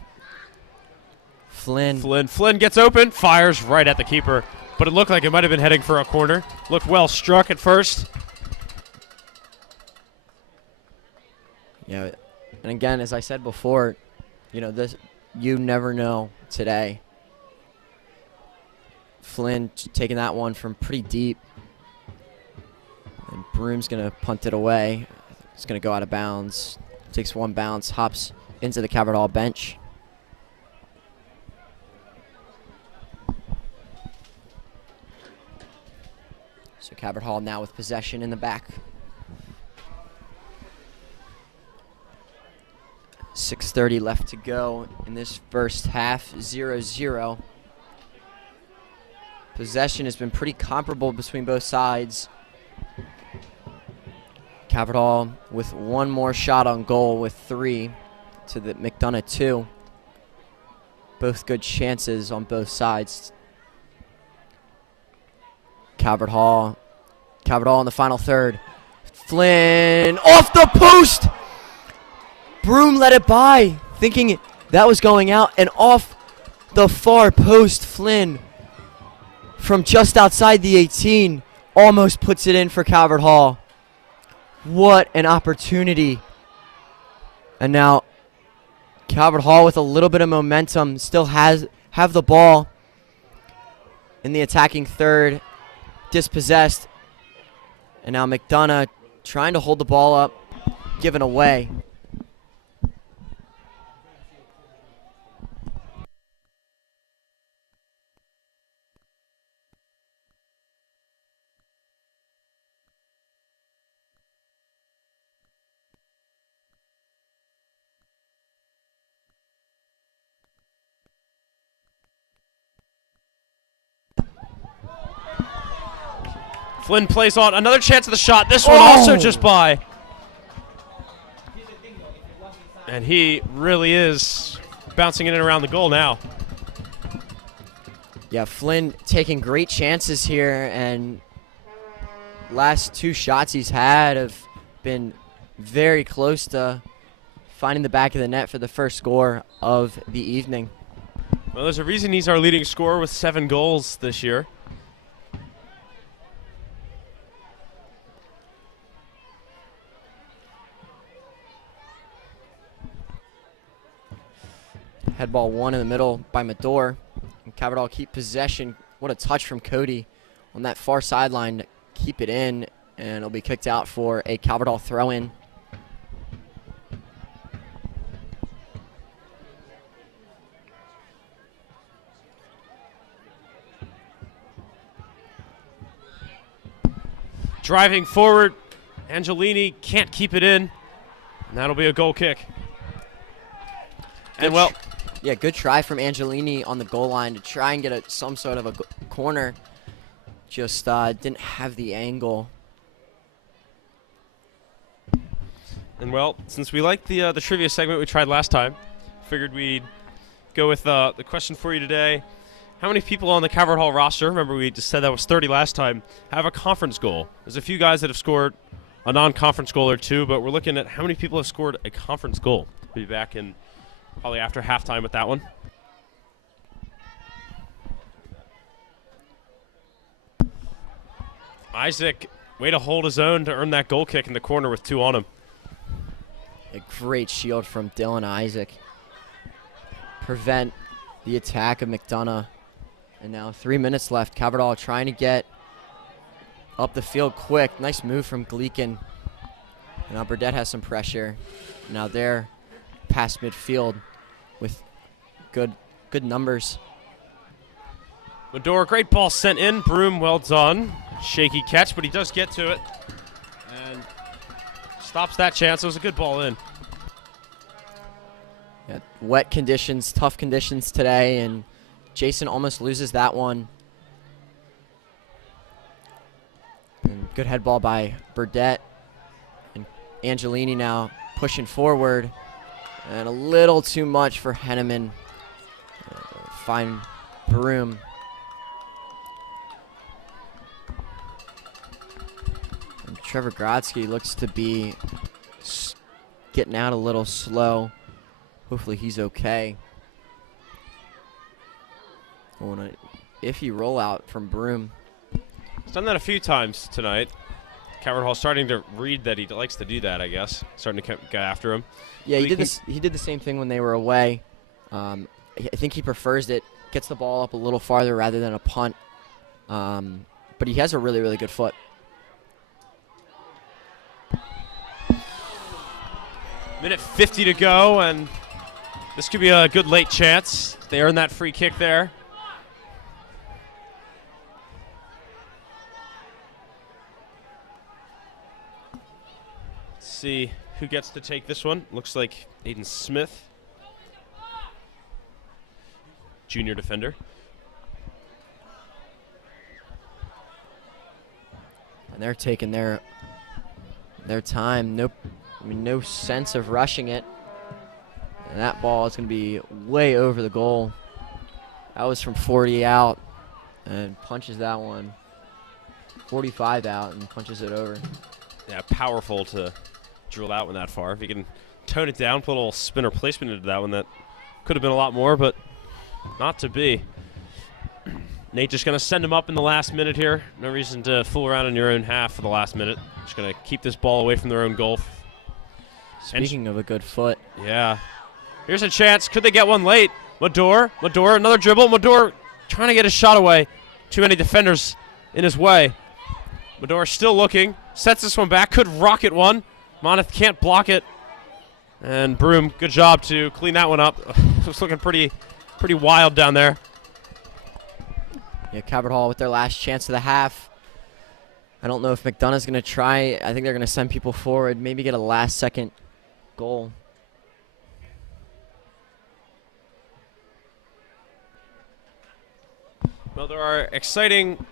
Flynn gets open, fires right at the keeper, but it looked like it might have been heading for a corner. Looked well struck at first. Yeah, and again, as I said before, you never know today. Flynn taking that one from pretty deep. And Broom's going to punt it away. It's going to go out of bounds. Takes one bounce, hops into the Calvert Hall bench. So Calvert Hall now with possession in the back. 6:30 left to go in this first half, 0-0. Possession has been pretty comparable between both sides. Calvert Hall with one more shot on goal with 3 to the McDonogh 2. Both good chances on both sides. Calvert Hall in the final third. Flynn off the post! Broom let it by, thinking that was going out, and off the far post, Flynn from just outside the 18 almost puts it in for Calvert Hall. What an opportunity. And now Calvert Hall with a little bit of momentum still have the ball in the attacking third, dispossessed. And now McDonogh trying to hold the ball up, given away. Flynn plays on. Another chance at the shot. This one also just by. And he really is bouncing in and around the goal now. Yeah, Flynn taking great chances here, and last 2 shots he's had have been very close to finding the back of the net for the first score of the evening. Well, there's a reason he's our leading scorer with 7 goals this year. Head ball one in the middle by McDonogh. And Calvert Hall keep possession. What a touch from Cody on that far sideline to keep it in, and it'll be kicked out for a Calvert Hall throw-in. Driving forward, Angelini can't keep it in, and that'll be a goal kick. And well, yeah, good try from Angelini on the goal line to try and get some sort of a corner. Just didn't have the angle. And well, since we liked the trivia segment we tried last time, figured we'd go with the question for you today. How many people on the Calvert Hall roster, remember we just said that was 30 last time, have a conference goal? There's a few guys that have scored a non-conference goal or 2, but we're looking at how many people have scored a conference goal. We'll be back in probably after halftime with that one. Isaac, way to hold his own to earn that goal kick in the corner with 2 on him. A great shield from Dylan Isaac. Prevent the attack of McDonogh. And now 3 minutes left. Calvert Hall trying to get up the field quick. Nice move from Gleekin. And now Burdett has some pressure. Now they're past midfield with good numbers. McDonogh, great ball sent in. Broom, well done. Shaky catch, but he does get to it. And stops that chance. It was a good ball in. Yeah, wet conditions, tough conditions today, and Jason almost loses that one. And good head ball by Burdett. And Angelini now pushing forward. And a little too much for Henneman. Fine Broom. And Trevor Grodsky looks to be getting out a little slow. Hopefully he's okay. Oh, and an iffy rollout from Broom. He's done that a few times tonight. Coward Hall starting to read that he likes to do that, I guess. Starting to go after him. Yeah, So he did this. He did the same thing when they were away. I think he prefers it. Gets the ball up a little farther rather than a punt. But he has a really, really good foot. Minute 50 to go, and this could be a good late chance. They earned that free kick there. Let's see who gets to take this one. Looks like Aiden Smith, junior defender. And they're taking their time. No sense of rushing it. And that ball is going to be way over the goal. That was from 40 out, and punches that one 45 out and punches it over. Yeah, powerful to drill that one that far. If you can tone it down, put a little spinner placement into that one, that could have been a lot more, but not to be. Nate just going to send him up in the last minute here. No reason to fool around in your own half for the last minute. Just going to keep this ball away from their own goal. Speaking of a good foot. Yeah. Here's a chance. Could they get one late? Mador, another dribble. Mador trying to get his shot away. Too many defenders in his way. Mador still looking. Sets this one back. Could rocket one. Moneth can't block it. And Broom, good job to clean that one up. It was looking pretty wild down there. Yeah, Cabot Hall with their last chance of the half. I don't know if McDonough's going to try. I think they're going to send people forward, maybe get a last-second goal. Well, there are exciting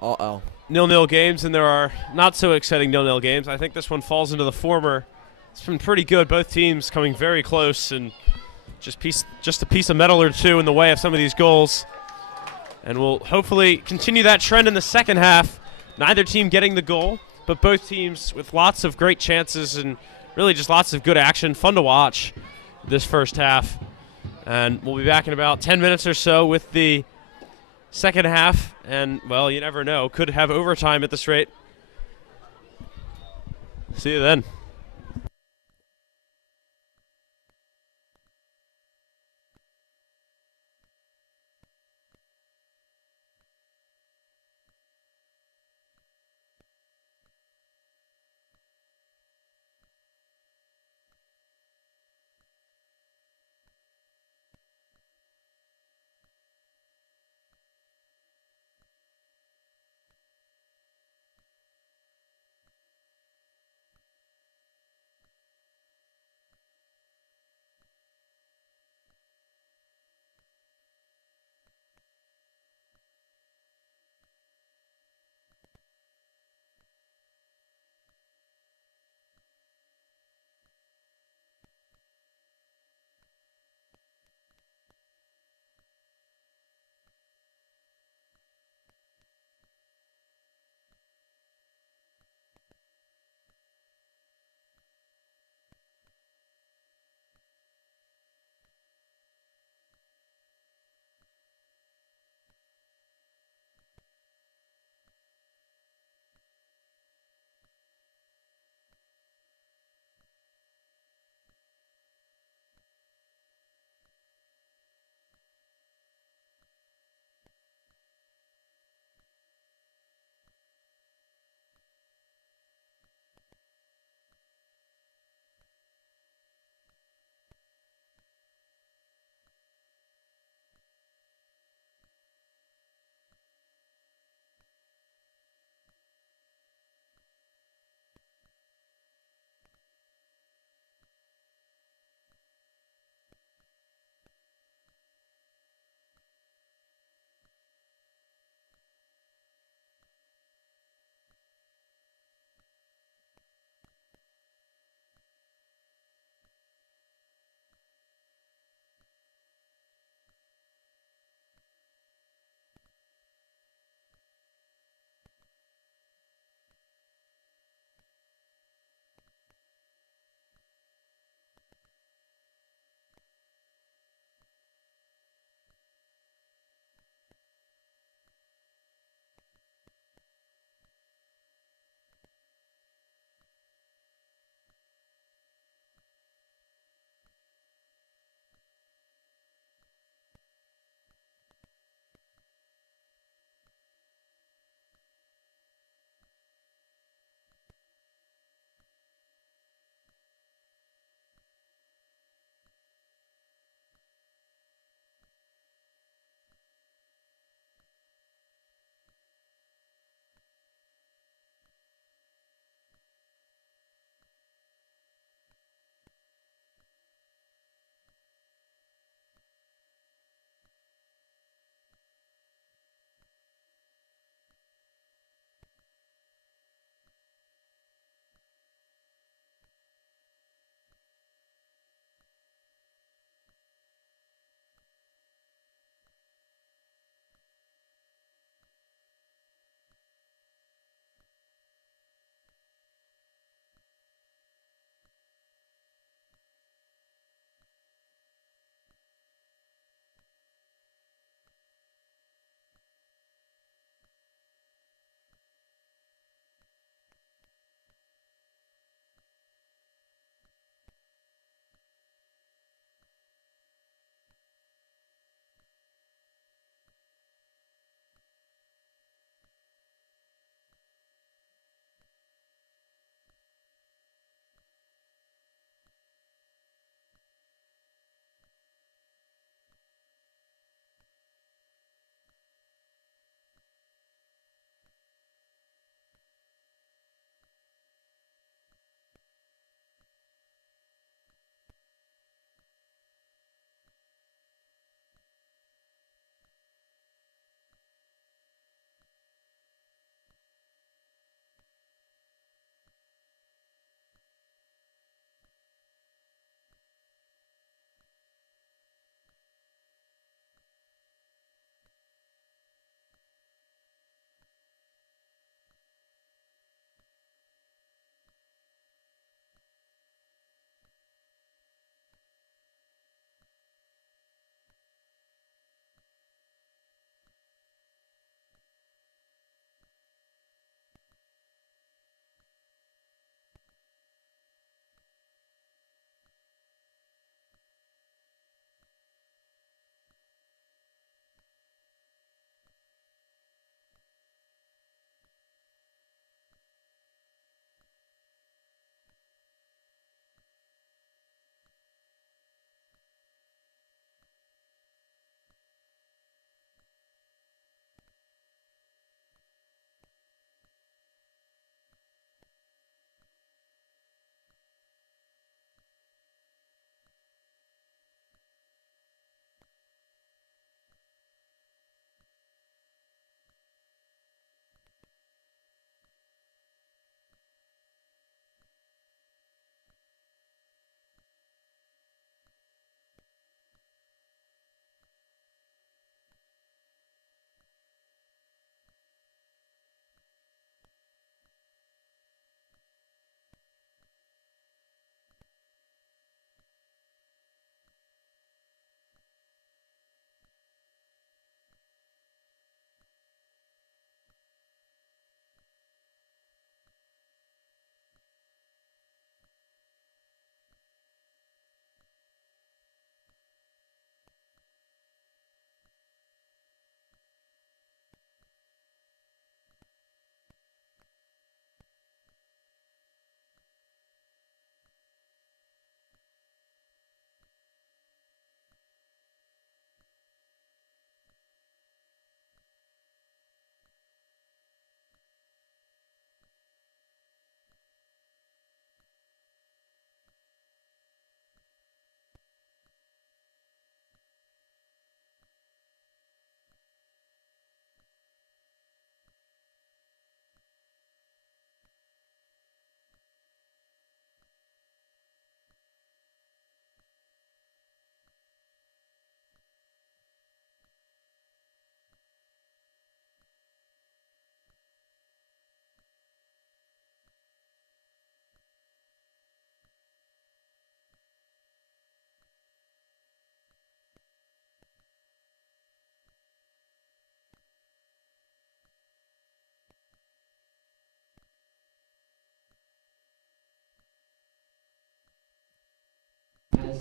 Uh-oh. 0-0 games, and there are not so exciting 0-0 games. I think this one falls into the former. It's been pretty good. Both teams coming very close, and just a piece of metal or two in the way of some of these goals. And we'll hopefully continue that trend in the second half. Neither team getting the goal, but both teams with lots of great chances and really just lots of good action. Fun to watch this first half. And we'll be back in about 10 minutes or so with the second half. And, well, you never know. Could have overtime at this rate. See you then.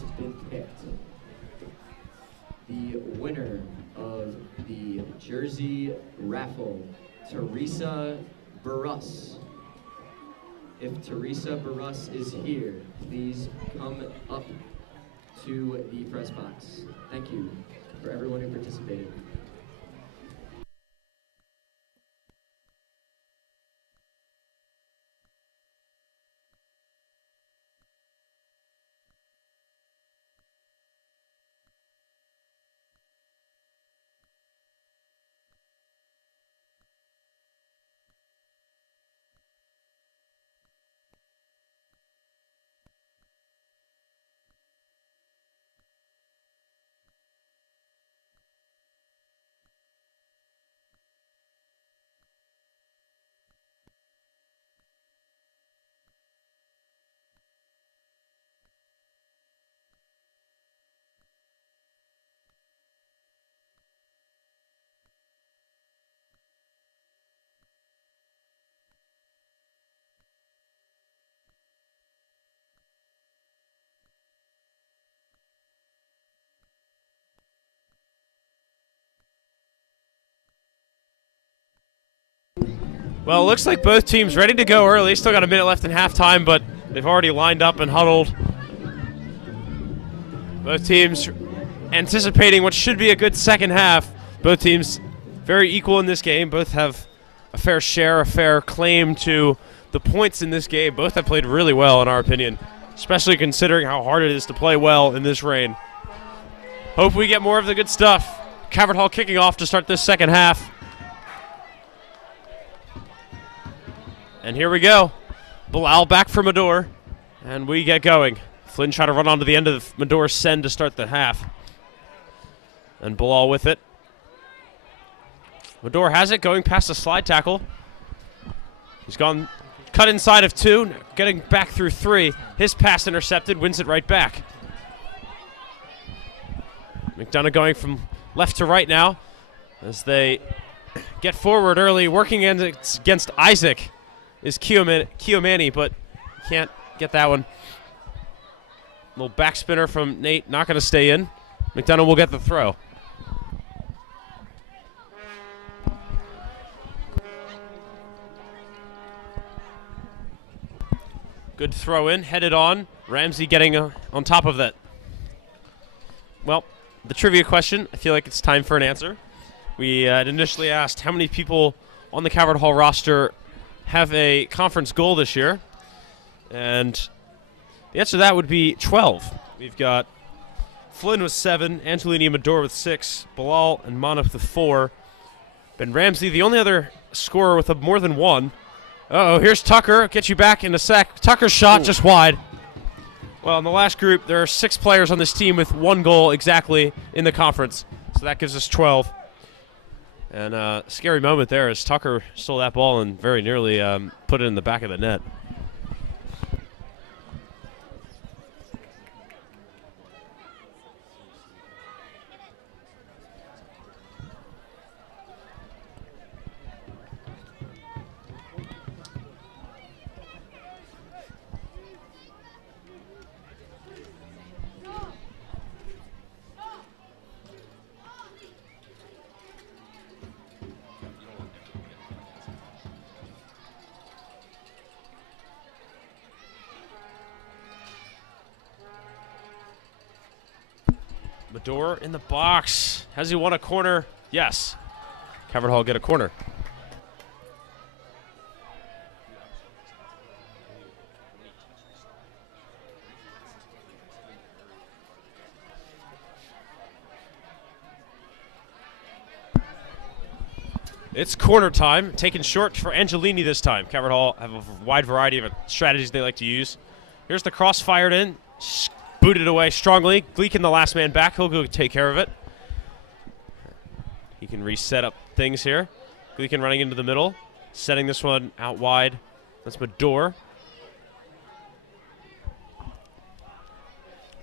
has been picked. The winner of the jersey raffle, Teresa Barras. If Teresa Barras is here, please come up to the press box. Thank you for everyone who participated. Well, it looks like both teams ready to go early. Still got a minute left in halftime, but they've already lined up and huddled. Both teams anticipating what should be a good second half. Both teams very equal in this game. Both have a fair share, a fair claim to the points in this game. Both have played really well, in our opinion, especially considering how hard it is to play well in this rain. Hope we get more of the good stuff. Calvert Hall kicking off to start this second half. And here we go. Bilal back for Medor, and we get going. Flynn trying to run onto the end of Medor's send to start the half. And Bilal with it. Medor has it, going past the slide tackle. He's gone, cut inside of 2, getting back through 3. His pass intercepted, wins it right back. McDonogh going from left to right now as they get forward early, working against Isaac. Is Kiomani, but can't get that one. Little back spinner from Nate, not going to stay in. McDonogh will get the throw. Good throw in, headed on. Ramsey getting on top of that. Well, the trivia question, I feel like it's time for an answer. We had initially asked how many people on the Calvert Hall roster have a conference goal this year, and the answer to that would be 12. We've got Flynn with 7, Angelini and Medor with 6, Bilal and Monif with 4, Ben Ramsey, the only other scorer with more than 1. Uh-oh, here's Tucker. Get you back in a sec. Tucker's shot just wide. Well, in the last group, there are 6 players on this team with 1 goal exactly in the conference, so that gives us 12. And scary moment there as Tucker stole that ball and very nearly put it in the back of the net. Medor in the box. Has he won a corner? Yes. Calvert Hall get a corner. It's corner time. Taken short for Angelini this time. Calvert Hall have a wide variety of strategies they like to use. Here's the cross fired in. Booted away strongly. Gleekin, the last man back. He'll go take care of it. He can reset up things here. Gleekin running into the middle. Setting this one out wide. That's Medor.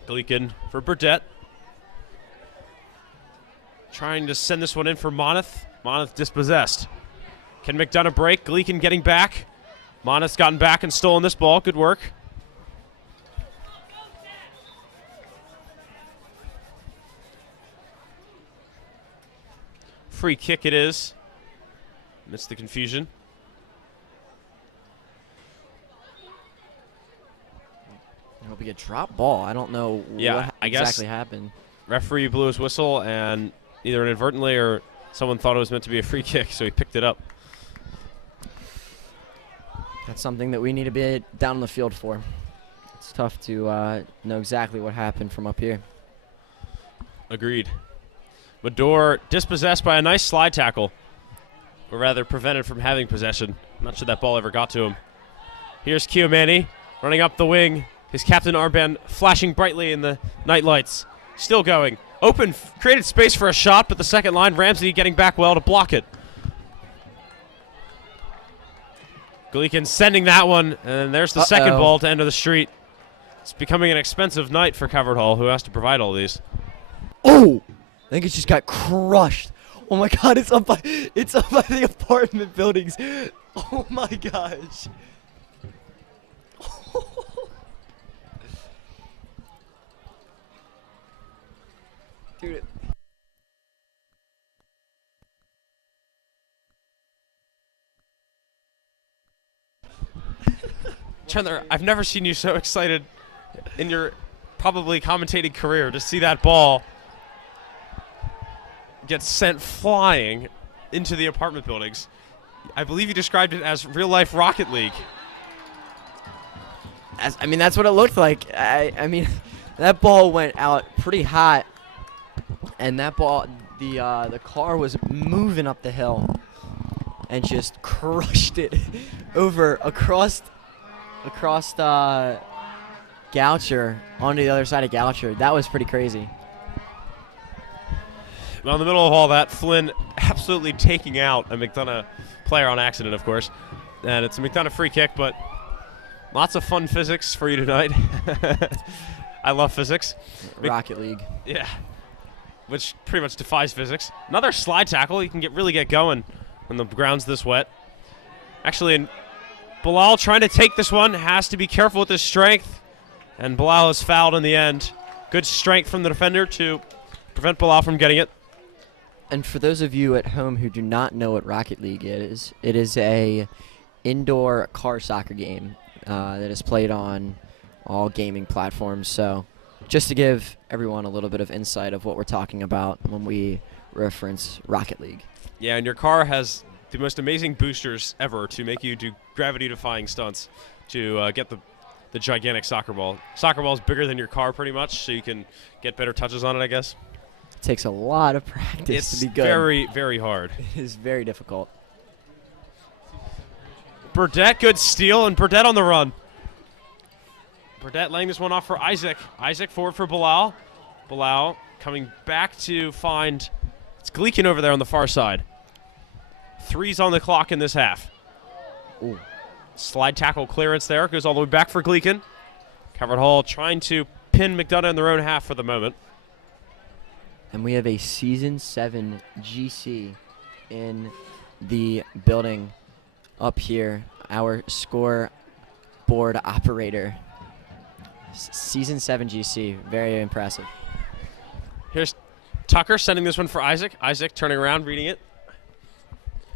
Gleekin for Burdett. Trying to send this one in for Monith. Monith dispossessed. Can McDonogh break? Gleekin getting back. Monith's gotten back and stolen this ball. Good work. Free kick it is. Amidst the confusion. It'll be a drop ball. I don't know what I guess exactly happened. Referee blew his whistle, and either inadvertently or someone thought it was meant to be a free kick, so he picked it up. That's something that we need to be down on the field for. It's tough to know exactly what happened from up here. Agreed. McDonogh dispossessed by a nice slide tackle, or rather prevented from having possession. I'm not sure that ball ever got to him. Here's Kiomani running up the wing. His captain armband flashing brightly in the night lights. Still going. Open, created space for a shot, but the second line, Ramsey getting back well to block it. Gleekin sending that one, and there's the second ball to enter the street. It's becoming an expensive night for Calvert Hall, who has to provide all these. Oh! I think it just got crushed. Oh my god, it's up by the apartment buildings. Oh my gosh. Dude. Chandler, I've never seen you so excited in your probably commentating career to see that ball get sent flying into the apartment buildings. I believe you described it as real-life Rocket League. I mean, that's what it looked like. I mean, that ball went out pretty hot, and that ball, the car was moving up the hill, and just crushed it across Goucher onto the other side of Goucher. That was pretty crazy. Well, in the middle of all that, Flynn absolutely taking out a McDonogh player on accident, of course. And it's a McDonogh free kick, but lots of fun physics for you tonight. I love physics. Rocket League. Yeah, which pretty much defies physics. Another slide tackle. You can really get going when the ground's this wet. Actually, and Bilal trying to take this one. Has to be careful with his strength. And Bilal is fouled in the end. Good strength from the defender to prevent Bilal from getting it. And for those of you at home who do not know what Rocket League is, it is a indoor car soccer game that is played on all gaming platforms. So just to give everyone a little bit of insight of what we're talking about when we reference Rocket League. Yeah, and your car has the most amazing boosters ever to make you do gravity-defying stunts to get the gigantic soccer ball. Soccer ball is bigger than your car pretty much, so you can get better touches on it, I guess. It takes a lot of practice to be good. It's very, very hard. It is very difficult. Burdett, good steal, and Burdett on the run. Burdett laying this one off for Isaac. Isaac forward for Bilal. Bilal coming back to find, it's Gleekin over there on the far side. 3's on the clock in this half. Ooh. Slide tackle clearance there. Goes all the way back for Gleekin. Calvert Hall trying to pin McDonogh in their own half for the moment. And we have a Season 7 GC in the building up here. Our score board operator. Season 7 GC. Very impressive. Here's Tucker sending this one for Isaac. Isaac turning around, reading it.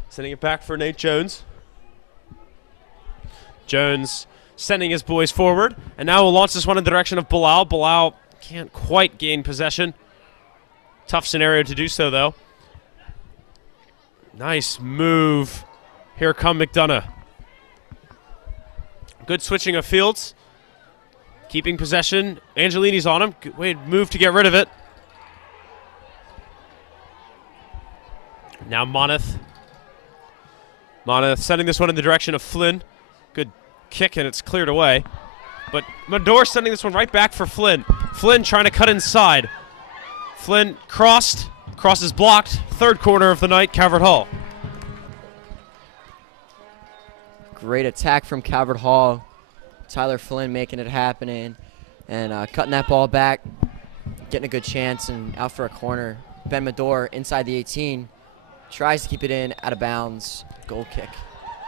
Sending it back for Nate Jones. Jones sending his boys forward. And now we'll launch this one in the direction of Bilal. Bilal can't quite gain possession. Tough scenario to do so, though. Nice move. Here come McDonogh. Good switching of fields. Keeping possession. Angelini's on him. Good way to move to get rid of it. Now Moneth. Moneth sending this one in the direction of Flynn. Good kick, and it's cleared away. But McDonogh sending this one right back for Flynn. Flynn trying to cut inside. Flynn crossed. Cross is blocked. Third corner of the night, Calvert Hall. Great attack from Calvert Hall. Tyler Flynn making it happen and cutting that ball back. Getting a good chance and out for a corner. Ben McDonogh inside the 18. Tries to keep it in, out of bounds. Goal kick.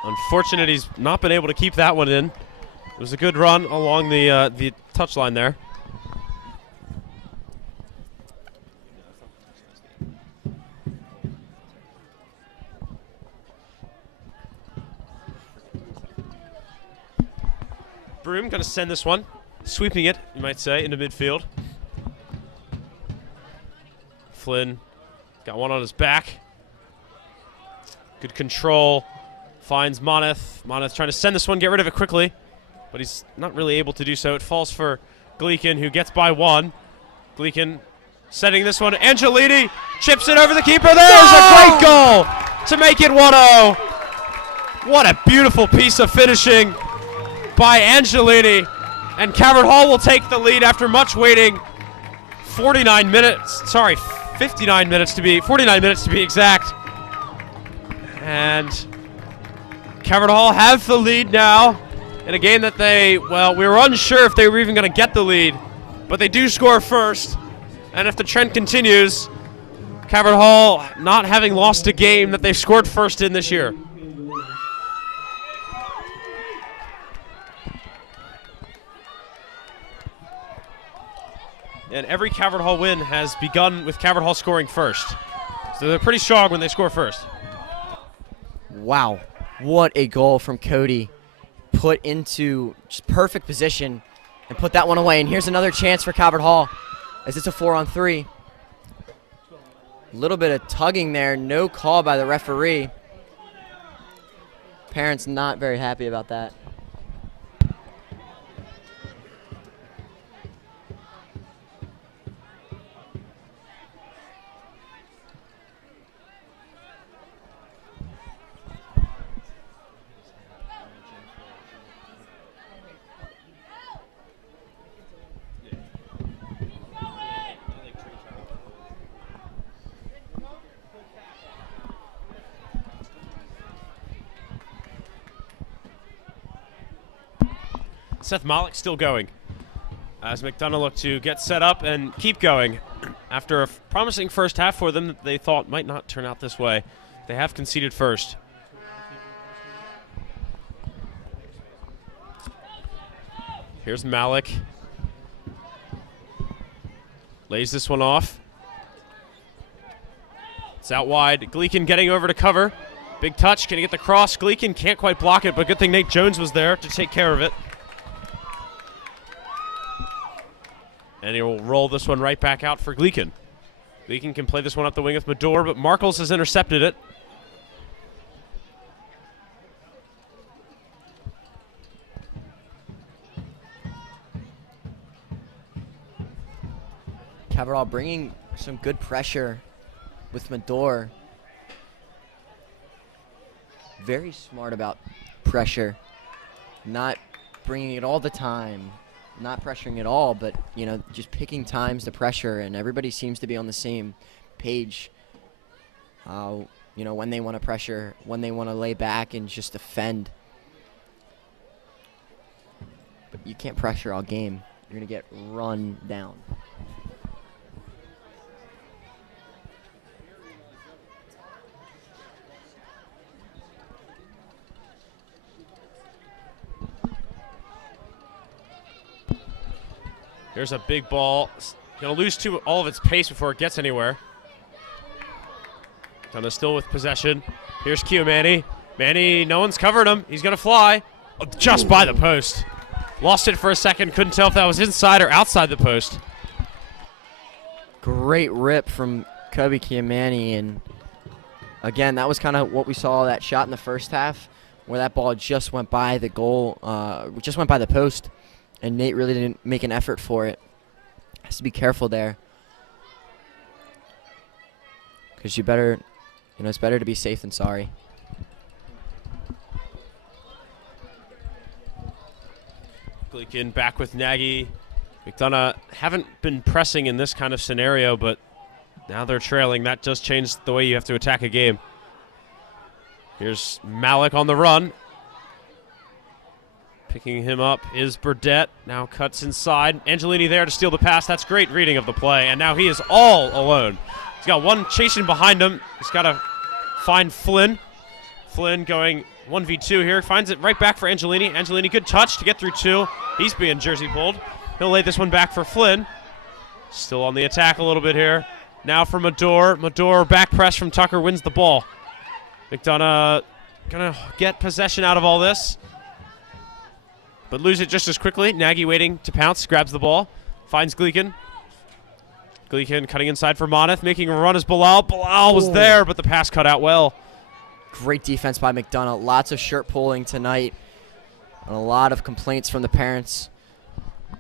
Unfortunate he's not been able to keep that one in. It was a good run along the touchline there. Broom going to send this one, sweeping it, you might say, into midfield. Flynn got one on his back. Good control. Finds Moneth. Moneth trying to send this one, get rid of it quickly, but he's not really able to do so. It falls for Gleekin, who gets by one. Gleekin setting this one. Angelini chips it over the keeper. There's a great goal to make it 1-0. What a beautiful piece of finishing by Angelini. And Calvert Hall will take the lead after much waiting. 49 minutes to be exact. And Calvert Hall have the lead now in a game that we were unsure if they were even going to get the lead, but they do score first. And if the trend continues, Calvert Hall not having lost a game that they've scored first in this year. And every Calvert Hall win has begun with Calvert Hall scoring first. So they're pretty strong when they score first. Wow, what a goal from Cody. Put into just perfect position and put that one away. And here's another chance for Calvert Hall as it's a 4-on-3. A little bit of tugging there, no call by the referee. Parents not very happy about that. Seth Malik still going as McDonogh look to get set up and keep going. After a promising first half for them that they thought might not turn out this way, they have conceded first. Here's Malik. Lays this one off. It's out wide. Gleekin getting over to cover. Big touch. Can he get the cross? Gleekin can't quite block it, but good thing Nate Jones was there to take care of it. And he will roll this one right back out for Gleekin. Gleekin can play this one up the wing with McDonogh, but Markles has intercepted it. Calvert Hall bringing some good pressure with McDonogh. Very smart about pressure. Not bringing it all the time. Not pressuring at all, but, you know, just picking times to pressure, and everybody seems to be on the same page. You know, when they want to pressure, when they want to lay back and just defend. But you can't pressure all game. You're going to get run down. Here's a big ball. Going to lose all of its pace before it gets anywhere. Donna still with possession. Here's Manny. Manny, no one's covered him. He's going to fly. Oh, just by the post. Lost it for a second. Couldn't tell if that was inside or outside the post. Great rip from Kobe Kiamani. And again, that was kind of what we saw, that shot in the first half, where that ball just went by the goal, just went by the post. And Nate really didn't make an effort for it. Has to be careful there. Because it's better to be safe than sorry. Gleekin back with Nagy. McDonogh haven't been pressing in this kind of scenario, but now they're trailing. That does change the way you have to attack a game. Here's Malik on the run. Picking him up is Burdett. Now cuts inside. Angelini there to steal the pass. That's great reading of the play. And now he is all alone. He's got one chasing behind him. He's got to find Flynn. Flynn going 1v2 here. Finds it right back for Angelini. Angelini, good touch to get through two. He's being jersey pulled. He'll lay this one back for Flynn. Still on the attack a little bit here. Now for McDonogh. McDonogh back press from Tucker wins the ball. McDonogh going to get possession out of all this. but lose it just as quickly. Nagy waiting to pounce, grabs the ball, finds Gleekin. Gleekin cutting inside for McDonogh, making a run as Bilal. Bilal was there, but the pass cut out well. Great defense by McDonogh. Lots of shirt pulling tonight, and a lot of complaints from the parents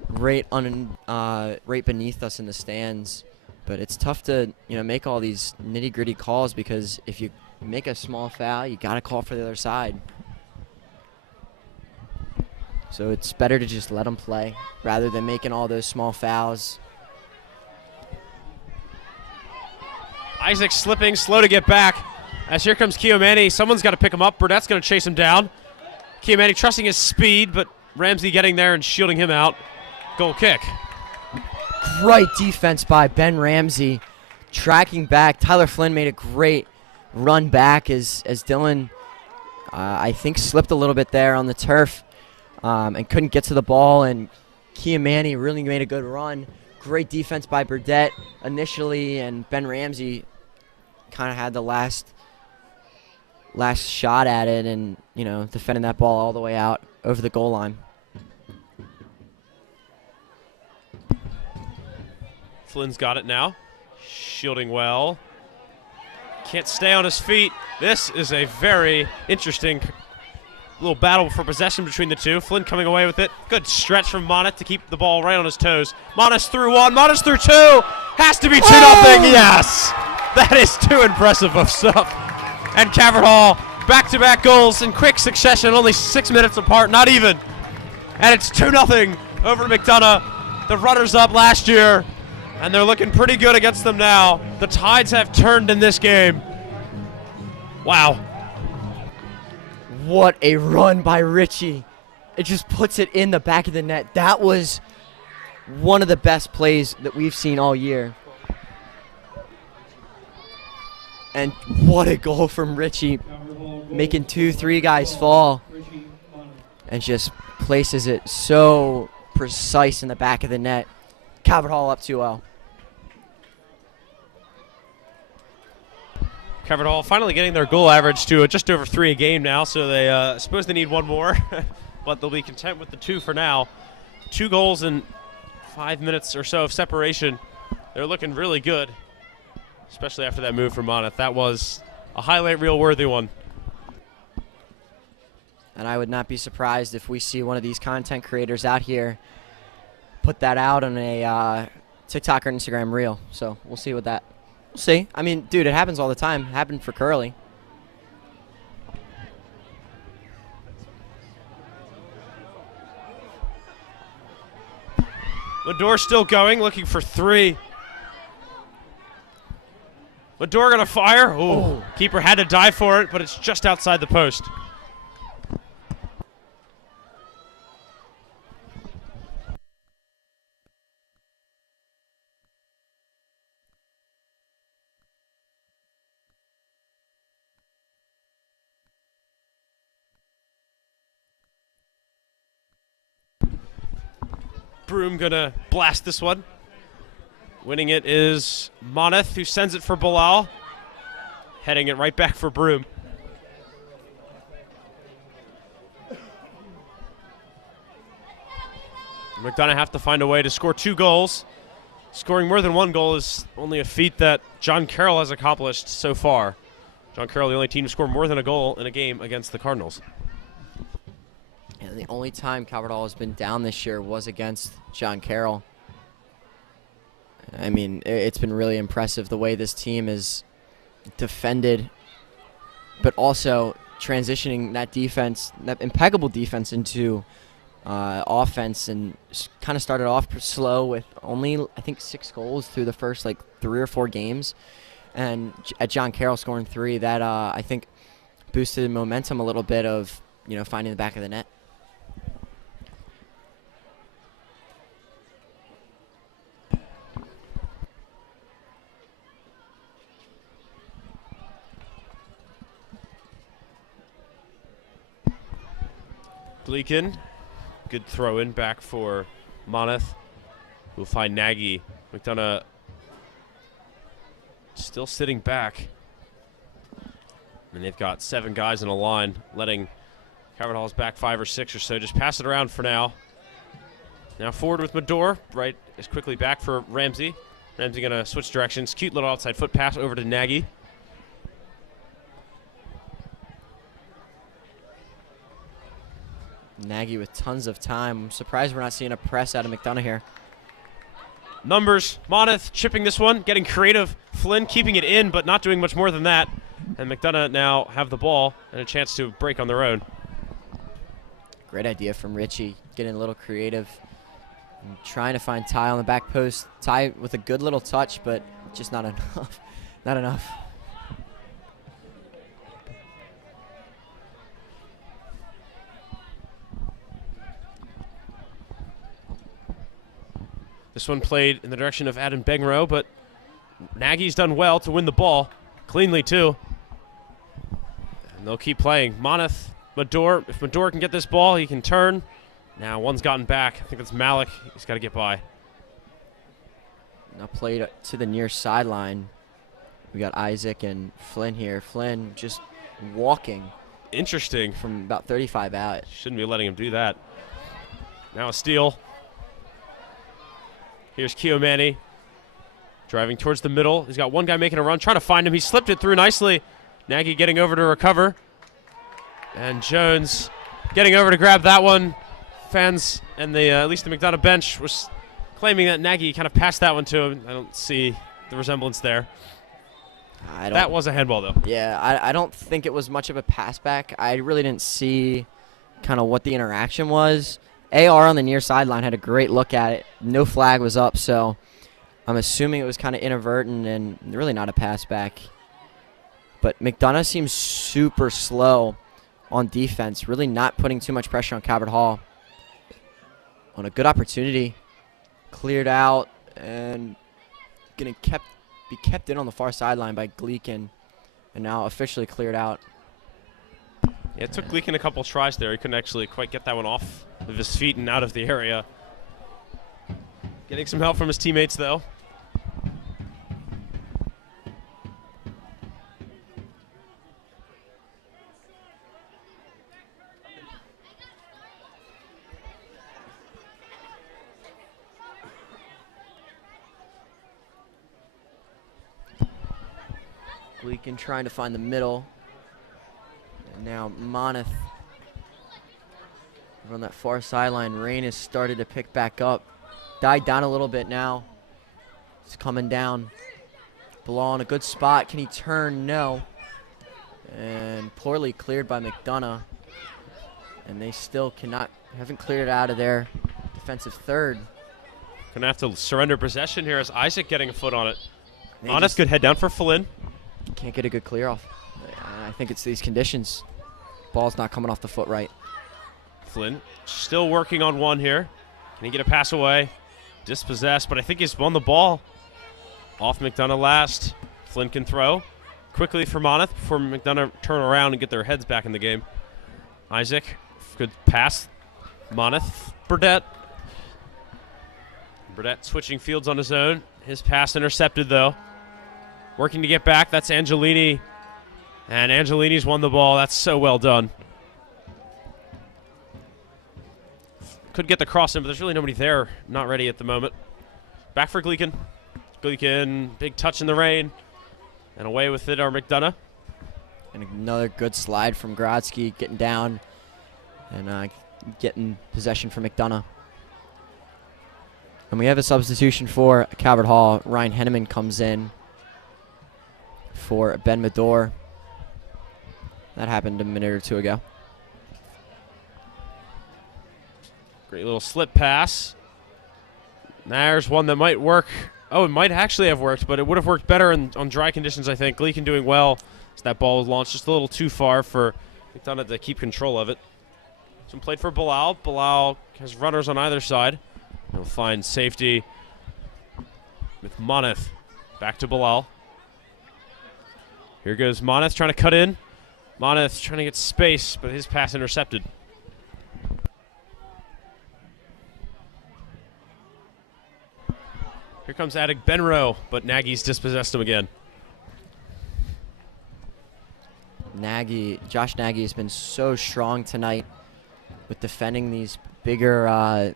right beneath us in the stands. But it's tough to make all these nitty-gritty calls, because if you make a small foul, you got to call for the other side. So it's better to just let them play rather than making all those small fouls. Isaac slipping, slow to get back. As here comes Kiomani. Someone's got to pick him up. Burnett's going to chase him down. Kiomani trusting his speed, but Ramsey getting there and shielding him out. Goal kick. Great defense by Ben Ramsey, tracking back. Tyler Flynn made a great run back as Dylan, I think, slipped a little bit there on the turf and couldn't get to the ball. And Kiomani really made a good run. Great defense by Burdett initially, and Ben Ramsey kind of had the last shot at it, and defending that ball all the way out over the goal line. Flynn's got it now, shielding well. Can't stay on his feet. This is a very interesting little battle for possession between the two. Flynn coming away with it. Good stretch from McDonogh to keep the ball right on his toes. McDonogh through one. McDonogh through two. Has to be 2-0. Yes. That is too impressive of stuff. And Cavert Hall, back-to-back goals in quick succession, only 6 minutes apart, not even. And it's 2-0 over McDonogh. The runners-up last year, and they're looking pretty good against them now. The tides have turned in this game. Wow. What a run by Richie. It just puts it in the back of the net. That was one of the best plays that we've seen all year. And what a goal from Richie, making 2-3 guys fall, and just places it so precise in the back of the net. Calvert Hall up 2-0. Cavert Hall finally getting their goal average to just over 3 a game now, so they suppose they need one more, but they'll be content with the 2 for now. 2 goals in 5 minutes or so of separation. They're looking really good, especially after that move from McDonogh. That was a highlight reel worthy one. And I would not be surprised if we see one of these content creators out here put that out on a TikTok or Instagram reel. So we'll see what that. We'll see. I mean, dude, it happens all the time. It happened for Curly. Mador still going, looking for 3. Mador gonna fire. Ooh. Keeper had to dive for it, but it's just outside the post. Broom gonna blast this one. Winning it is McDonogh, who sends it for Bilal. Heading it right back for Broom. McDonogh have to find a way to score 2 goals. Scoring more than 1 goal is only a feat that John Carroll has accomplished so far. John Carroll, the only team to score more than a goal in a game against the Cardinals. And the only time Calvert Hall has been down this year was against John Carroll. I mean, it's been really impressive the way this team is defended, but also transitioning that defense, that impeccable defense, into offense, and kind of started off slow with only, I think, 6 goals through the first 3 or 4 games. And at John Carroll scoring 3, that I think boosted momentum a little bit of, finding the back of the net. Gleekin, good throw in back for McDonogh. We'll find Nagy. McDonogh still sitting back. And they've got 7 guys in a line, letting Calvert Hall's back 5 or 6 or so. Just pass it around for now. Now forward with McDonogh. Right is quickly back for Ramsey. Ramsey going to switch directions. Cute little outside foot pass over to Nagy. Nagy with tons of time. I'm surprised we're not seeing a press out of McDonogh here. Numbers. Moneth chipping this one, getting creative. Flynn keeping it in, but not doing much more than that. And McDonogh now have the ball and a chance to break on their own. Great idea from Richie, getting a little creative and trying to find Ty on the back post. Ty with a good little touch, but just not enough. Not enough. This one played in the direction of Adam Bengro, but Nagy's done well to win the ball. Cleanly, too. And they'll keep playing. Moneth, McDonogh. If McDonogh can get this ball, he can turn. Now one's gotten back. I think that's Malik. He's got to get by. Now played to the near sideline. We got Isaac and Flynn here. Flynn just walking. Interesting. From about 35 out. Shouldn't be letting him do that. Now a steal. Here's Kiomani driving towards the middle. He's got one guy making a run, trying to find him. He slipped it through nicely. Nagy getting over to recover. And Jones getting over to grab that one. Fans and at least the McDonogh bench was claiming that Nagy kind of passed that one to him. I don't see the resemblance there. That was a handball, though. Yeah, I don't think it was much of a pass back. I really didn't see kind of what the interaction was. AR on the near sideline had a great look at it. No flag was up, so I'm assuming it was kind of inadvertent and really not a pass back. But McDonogh seems super slow on defense, really not putting too much pressure on Calvert Hall. On a good opportunity, cleared out, and going to be kept in on the far sideline by Gleekin, and now officially cleared out. Yeah, it took Gleekin a couple tries there. He couldn't actually quite get that one off of his feet and out of the area. Getting some help from his teammates, though. Gleekin trying to find the middle. And now Moneth on that far sideline. Rain has started to pick back up. Died down a little bit now. It's coming down. Ball in a good spot. Can he turn? No. And poorly cleared by McDonogh. And they still haven't cleared it out of their defensive third. Gonna have to surrender possession here as Isaac getting a foot on it. Moneth could head down for Flynn. Can't get a good clear off. I think it's these conditions. Ball's not coming off the foot right. Flynn still working on one here. Can he get a pass away? Dispossessed, but I think he's won the ball. Off McDonogh last. Flynn can throw. Quickly for Moneth before McDonogh turn around and get their heads back in the game. Isaac, good pass. Moneth, Burdett. Burdett switching fields on his own. His pass intercepted, though. Working to get back. That's Angelini. And Angelini's won the ball. That's so well done. Could get the cross in, but there's really nobody there. Not ready at the moment. Back for Gleekin. Gleekin, big touch in the rain. And away with it are McDonogh. And another good slide from Grodzki, getting down and getting possession for McDonogh. And we have a substitution for Calvert Hall. Ryan Henneman comes in for Ben Medor. That happened a minute or two ago. Great little slip pass. There's one that might work. Oh, it might actually have worked, but it would have worked better on dry conditions, I think. Gleekin doing well. So that ball was launched just a little too far for McDonogh to keep control of it. This one played for Bilal. Bilal has runners on either side. He'll find safety with Moneth. Back to Bilal. Here goes Moneth trying to cut in. Moneth trying to get space, but his pass intercepted. Here comes Attic Benro, but Nagy's dispossessed him again. Josh Nagy has been so strong tonight with defending these bigger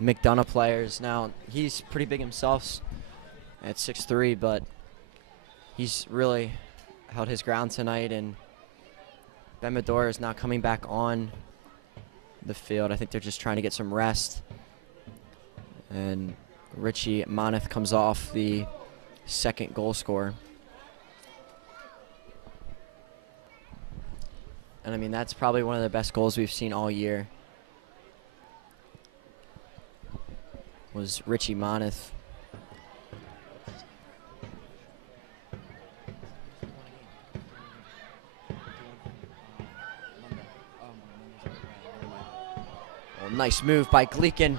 McDonogh players. Now, he's pretty big himself at 6'3", but he's really held his ground tonight, and Ben McDonogh is now coming back on the field. I think they're just trying to get some rest. And Richie McDonogh comes off, the second goal scorer. And I mean, that's probably one of the best goals we've seen all year. Was Richie McDonogh. Oh, nice move by Gleekin.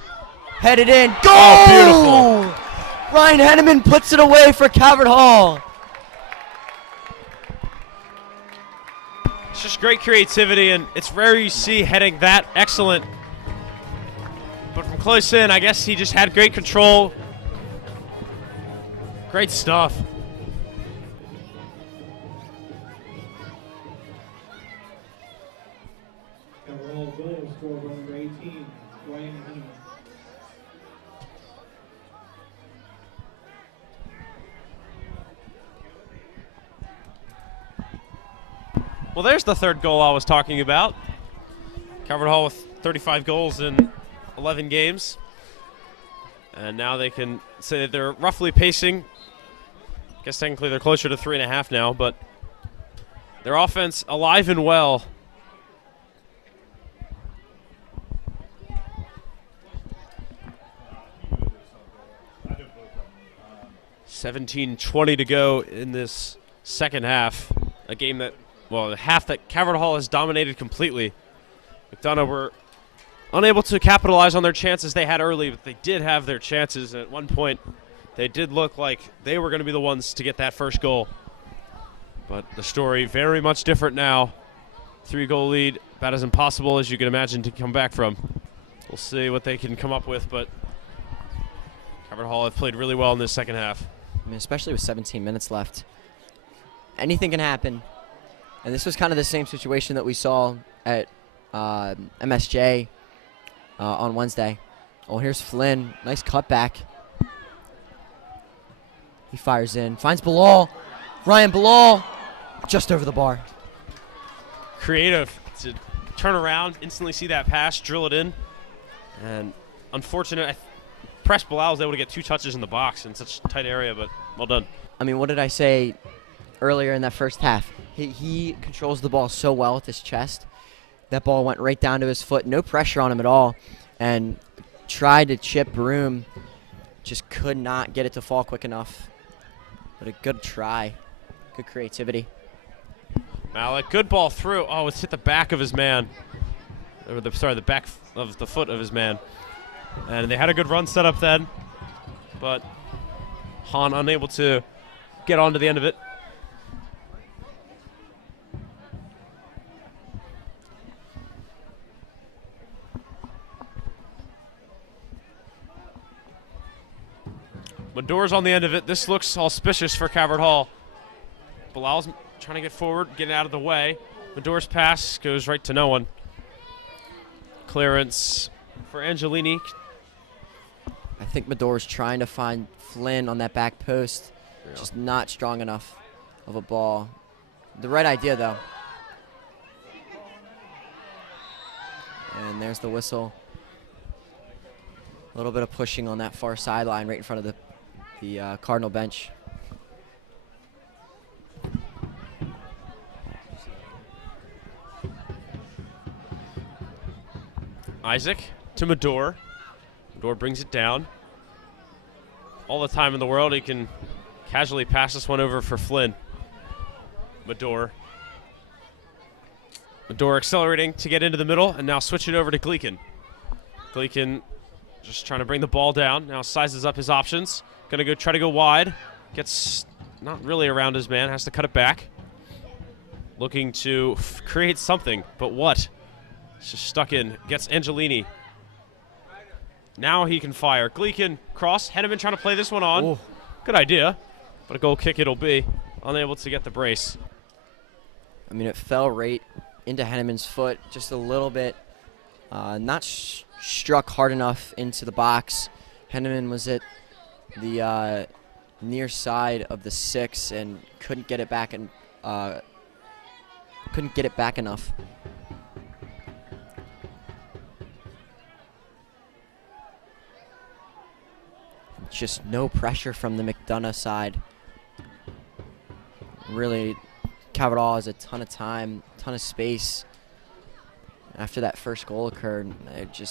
Headed in. Goal! Oh, beautiful. Ryan Henneman puts it away for Calvert Hall. It's just great creativity, and it's rare you see heading that excellent. But from close in, I guess he just had great control. Great stuff. Calvert Hall goal scored by number 18, Ryan Henneman. Well, there's the third goal I was talking about. Calvert Hall with 35 goals in 11 games. And now they can say that they're roughly pacing. I guess technically they're closer to 3.5 now, but their offense alive and well. $17:20 to go in this second half. A game that, well, the half that Calvert Hall has dominated completely. McDonogh were unable to capitalize on their chances they had early, but they did have their chances. And at one point, they did look like they were going to be the ones to get that first goal. But the story very much different now. 3-goal lead, about as impossible as you can imagine to come back from. We'll see what they can come up with, but Calvert Hall have played really well in this second half. I mean, especially with 17 minutes left. Anything can happen. And this was kind of the same situation that we saw at MSJ on Wednesday. Oh, here's Flynn. Nice cutback. He fires in. Finds Bilal. Ryan Bilal. Just over the bar. Creative to turn around, instantly see that pass, drill it in. And unfortunate, Press Bilal was able to get 2 touches in the box in such a tight area, but well done. I mean, what did I say earlier in that first half? He controls the ball so well with his chest. That ball went right down to his foot. No pressure on him at all. And tried to chip Broom. Just could not get it to fall quick enough. But a good try. Good creativity. Malik, good ball through. Oh, it's hit the back of his man. Or the back of the foot of his man. And they had a good run set up then. But Hahn unable to get onto the end of it. Madore's on the end of it. This looks auspicious for Calvert Hall. Bilal's trying to get forward, getting out of the way. Madore's pass goes right to no one. Clearance for Angelini. I think Madore's trying to find Flynn on that back post. Yeah. Just not strong enough of a ball. The right idea, though. And there's the whistle. A little bit of pushing on that far sideline right in front of the Cardinal bench. Isaac to Madore. Madore brings it down. All the time in the world, he can casually pass this one over for Flynn. Madore. Madore accelerating to get into the middle, and now switch it over to Gleekin. Gleekin just trying to bring the ball down. Now sizes up his options. Going to try to go wide. Gets not really around his man. Has to cut it back. Looking to create something, but what? It's just stuck in. Gets Angelini. Now he can fire. Gleekin cross. Henneman trying to play this one on. Ooh. Good idea, but a goal kick it'll be. Unable to get the brace. I mean, it fell right into Henneman's foot just a little bit. Not struck hard enough into the box. Henneman was at the near side of the 6 and couldn't get it back and couldn't get it back enough. Just no pressure from the McDonogh side. Really, Cavadall has a ton of time, ton of space. After that first goal occurred,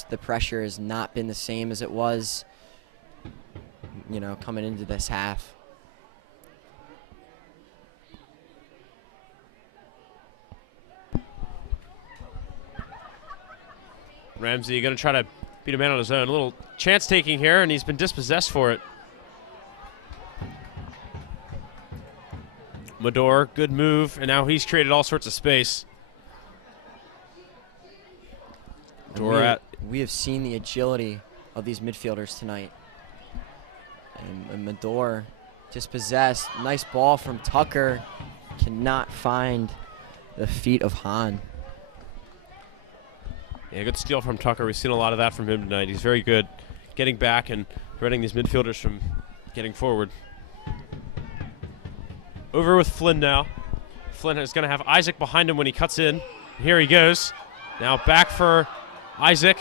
the pressure has not been the same as it was, you know, coming into this half. Ramsey going to try to beat a man on his own. A little chance taking here, and he's been dispossessed for it. McDonogh, good move, and now he's created all sorts of space. We have seen the agility of these midfielders tonight. And McDonogh dispossessed. Nice ball from Tucker. Cannot find the feet of Hahn. Yeah, good steal from Tucker. We've seen a lot of that from him tonight. He's very good getting back and preventing these midfielders from getting forward. Over with Flynn now. Flynn is going to have Isaac behind him when he cuts in. Here he goes. Now back for Isaac.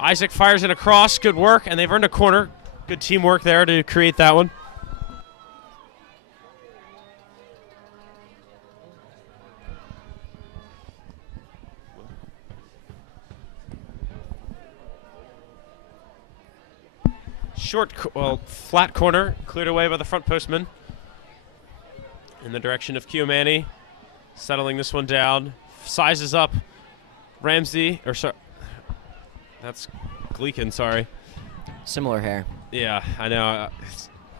Isaac fires in a cross. Good work, and they've earned a corner. Good teamwork there to create that one. Flat corner, cleared away by the front postman. In the direction of Kiomani, settling this one down. Sizes up Ramsey, or sorry, that's Gleekin, sorry. Similar hair. Yeah, I know.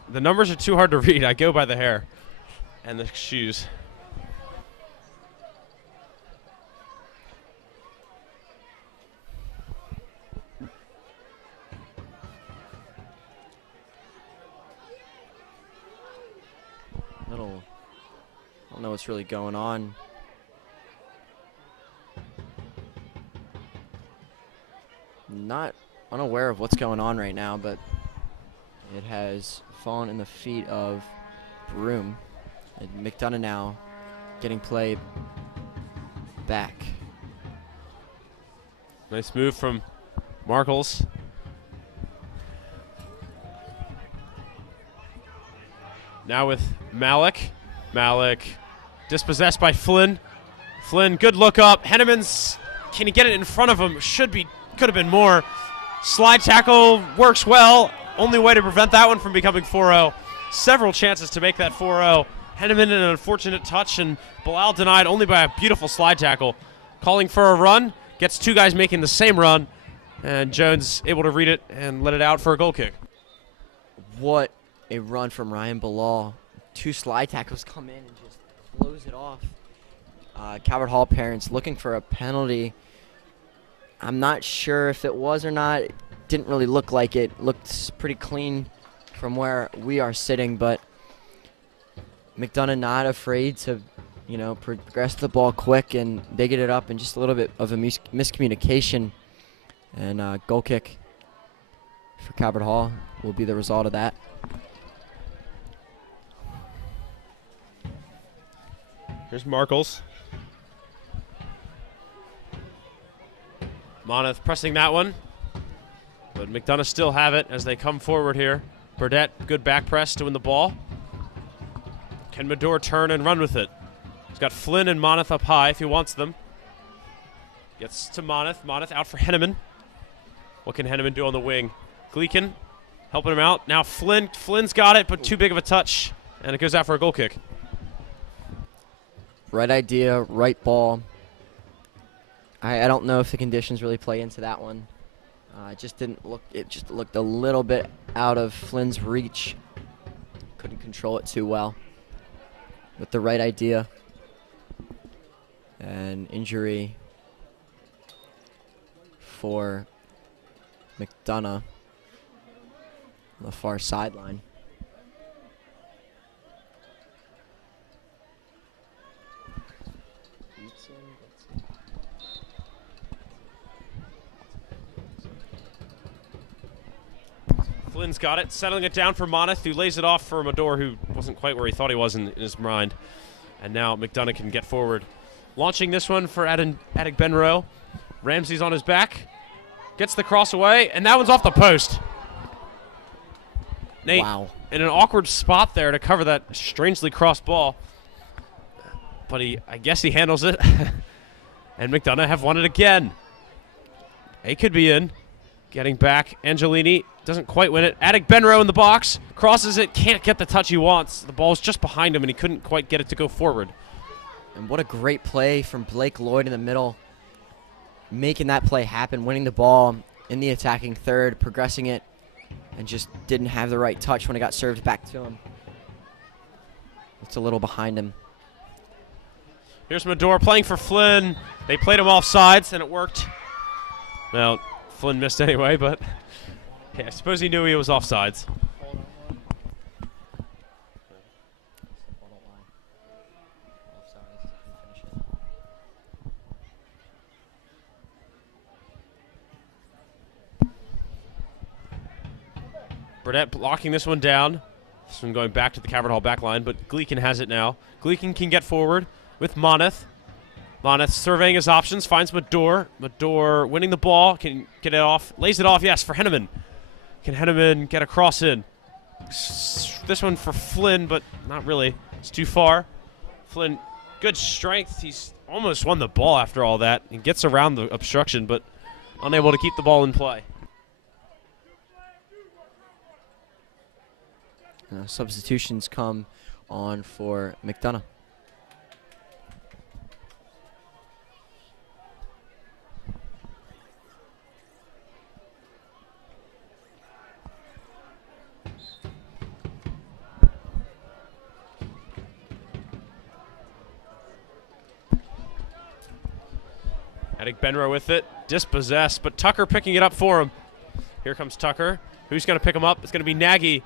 The numbers are too hard to read. I go by the hair and the shoes. I don't know what's really going on. Not unaware of what's going on right now, but it has fallen in the feet of Broom. And McDonogh now getting played back. Nice move from Markles. Now with Malik. Malik dispossessed by Flynn. Flynn, good look up. Henneman's, can he get it in front of him? Could have been more. Slide tackle works well. Only way to prevent that one from becoming 4-0. Several chances to make that 4-0. Henneman in an unfortunate touch, and Bilal denied only by a beautiful slide tackle. Calling for a run, gets two guys making the same run, and Jones able to read it and let it out for a goal kick. What a run from Ryan Bilal. Two slide tackles come in and just blows it off. Calvert Hall parents looking for a penalty. I'm not sure if it was or not. It didn't really look like it. Looked pretty clean from where we are sitting, but McDonogh not afraid to, you know, progress the ball quick, and they get it up, and just a little bit of a miscommunication, and goal kick for Calvert Hall will be the result of that. Here's Markles. Moneth pressing that one, but McDonogh still have it as they come forward here. Burdett, good back press to win the ball. Can McDonogh turn and run with it? He's got Flynn and Moneth up high if he wants them. Gets to Moneth. Moneth out for Henneman. What can Henneman do on the wing? Gleekin helping him out. Now Flynn. Flynn's got it, but too big of a touch, and it goes out for a goal kick. Right idea, right ball. I don't know if the conditions really play into that one. It just didn't look. It just looked a little bit out of Flynn's reach. Couldn't control it too well. With the right idea. And injury for McDonogh on the far sideline. Flynn's got it, settling it down for Moneth, who lays it off for McDonogh, who wasn't quite where he thought he was in his mind. And now McDonogh can get forward. Launching this one for Attic Benroe. Ramsey's on his back. Gets the cross away, and that one's off the post. Nate, Wow. in an awkward spot there to cover that strangely crossed ball. But I guess he handles it. And McDonogh have won it again. He could be in. Getting back, Angelini doesn't quite win it. Attic Benroe in the box, crosses it, can't get the touch he wants. The ball's just behind him, and he couldn't quite get it to go forward. And what a great play from Blake Lloyd in the middle, making that play happen, winning the ball in the attacking third, progressing it, and just didn't have the right touch when it got served back to him. It's a little behind him. Here's McDonogh playing for Flynn. They played him off sides, and it worked. Well, Flynn missed anyway, but yeah, I suppose he knew he was offsides. Burdett blocking this one down. This one going back to the Cavern Hall back line, but Gleekin has it now. Gleekin can get forward with Moneth. Moneth surveying his options, finds McDonogh. McDonogh winning the ball, can get it off, lays it off, yes, for Henneman. Can Henneman get a cross in? This one for Flynn, but not really. It's too far. Flynn, good strength. He's almost won the ball after all that. He gets around the obstruction, but unable to keep the ball in play. Substitutions come on for McDonogh. Attic Benroe with it, dispossessed, but Tucker picking it up for him. Here comes Tucker. Who's going to pick him up? It's going to be Nagy.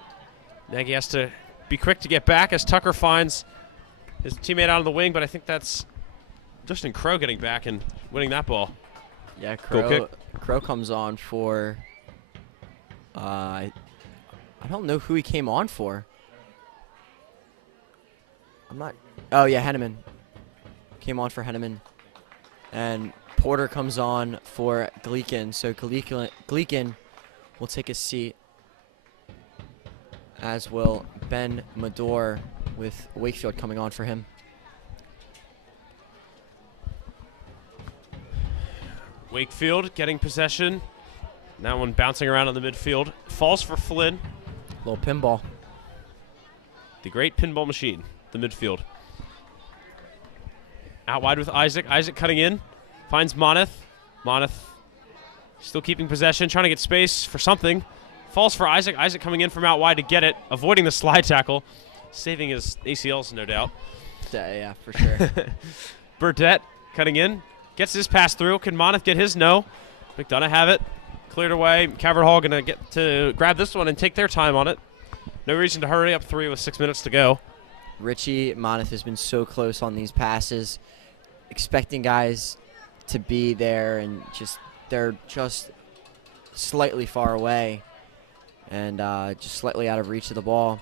Nagy has to be quick to get back as Tucker finds his teammate out of the wing, but I think that's Justin Crow getting back and winning that ball. Yeah, Goal kick. Crow comes on for, I don't know who he came on for. Oh yeah, Henneman. Came on for Henneman. And Porter comes on for Gleekin, so Gleekin will take a seat, as will Ben McDonogh with Wakefield coming on for him. Wakefield getting possession. That one bouncing around on the midfield. Falls for Flynn. Little pinball. The great pinball machine, the midfield. Out wide with Isaac. Isaac cutting in. Finds Moneth. Moneth still keeping possession, trying to get space for something. Falls for Isaac. Isaac coming in from out wide to get it, avoiding the slide tackle. Saving his ACLs, no doubt. Yeah, for sure. Burdett cutting in. Gets his pass through. Can Moneth get his? No. McDonogh have it. Cleared away. Cavern Hall going to get to grab this one and take their time on it. No reason to hurry up 3 with 6 minutes to go. Richie Moneth has been so close on these passes, expecting guys to be there, and they're just slightly far away and just slightly out of reach of the ball.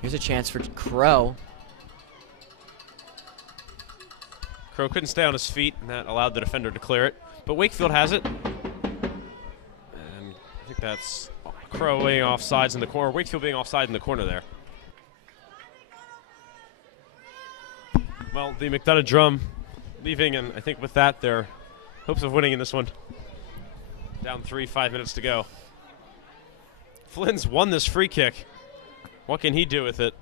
Here's a chance for Crow. Crow couldn't stay on his feet, and that allowed the defender to clear it. But Wakefield has it. And I think that's Crow being offsides in the corner. Wakefield being offside in the corner there. Well, the McDonogh drum leaving, and I think with that, their hopes of winning in this one. Down 3, 5 minutes to go. Flynn's won this free kick. What can he do with it?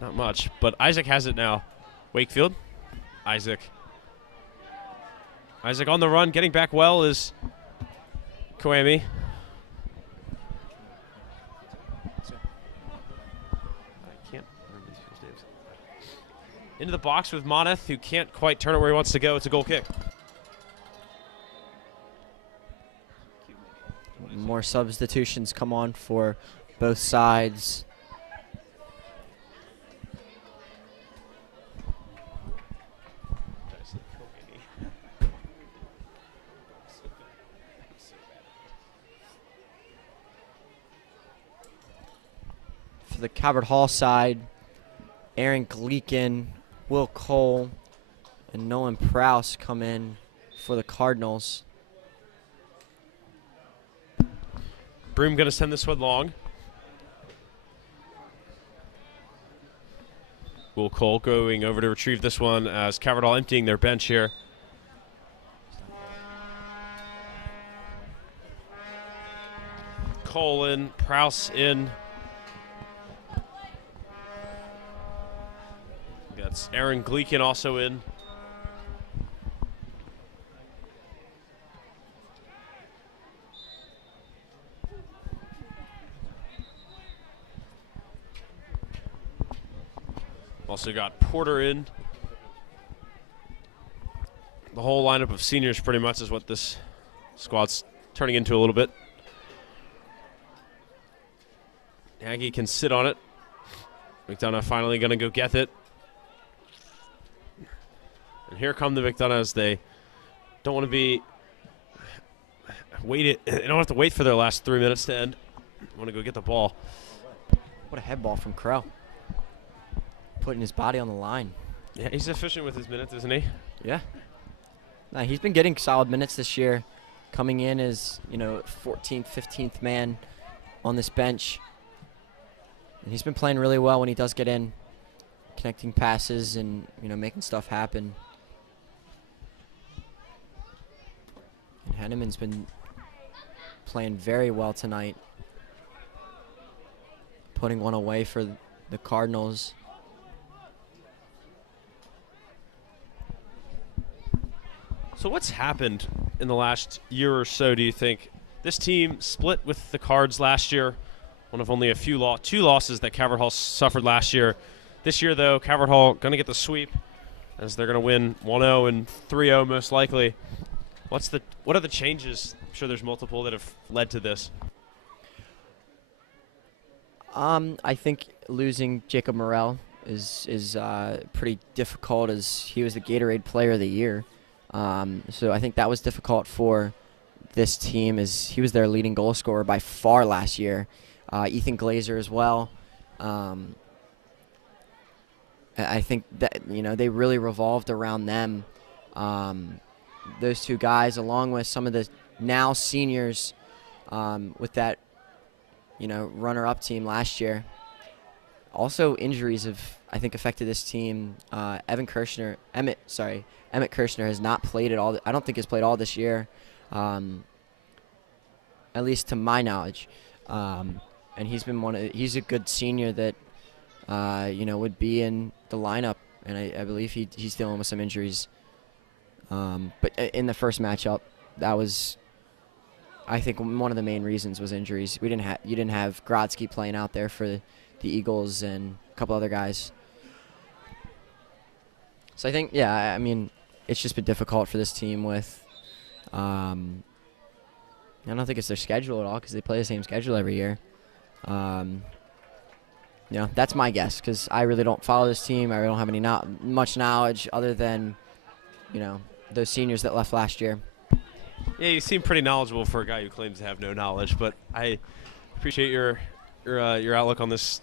Not much, but Isaac has it now. Wakefield. Isaac. Isaac on the run, getting back well is Koemi. Into the box with Moneth, who can't quite turn it where he wants to go. It's a goal kick. More substitutions come on for both sides. for the Calvert Hall side, Aaron Gleekin, Will Cole, and Nolan Prouse come in for the Cardinals. Broom going to send this one long. Will Cole going over to retrieve this one as Calvert Hall emptying their bench here. Cole in, Prouse in. That's Aaron Gleekin also in. Also got Porter in. The whole lineup of seniors pretty much is what this squad's turning into a little bit. Nagy can sit on it. McDonogh finally going to go get it. And here come the McDonoghs. They don't want to be waited. They don't have to wait for their last 3 minutes to end. They want to go get the ball. What a head ball from Crow. Putting his body on the line. Yeah, he's efficient with his minutes, isn't he? Yeah. Nah, he's been getting solid minutes this year, coming in as, 14th, 15th man on this bench. And he's been playing really well when he does get in, connecting passes and, making stuff happen. And Henneman's been playing very well tonight, putting one away for the Cardinals. So what's happened in the last year or so, do you think? This team split with the Cards last year, one of only two losses that Calvert Hall suffered last year. This year, though, Calvert Hall going to get the sweep as they're going to win 1-0 and 3-0 most likely. What are the changes? I'm sure there's multiple that have led to this. I think losing Jacob Morrell is pretty difficult, as he was the Gatorade Player of the Year. So I think that was difficult for this team, as he was their leading goal scorer by far last year. Ethan Glazer as well. I think that, they really revolved around them. Those two guys, along with some of the now seniors with that, runner-up team last year. Also, injuries have, I think, affected this team. Emmett Kirshner has not played at all. I don't think he's played all this year, at least to my knowledge. And he's a good senior that, would be in the lineup. And I believe he's dealing with some injuries. But in the first matchup, that was, I think, one of the main reasons was injuries. You didn't have Grodzki playing out there for the Eagles and a couple other guys. So I think, it's just been difficult for this team with, I don't think it's their schedule at all, because they play the same schedule every year. That's my guess, because I really don't follow this team. I really don't have any much knowledge other than, those seniors that left last year. Yeah, you seem pretty knowledgeable for a guy who claims to have no knowledge, but I appreciate your outlook on this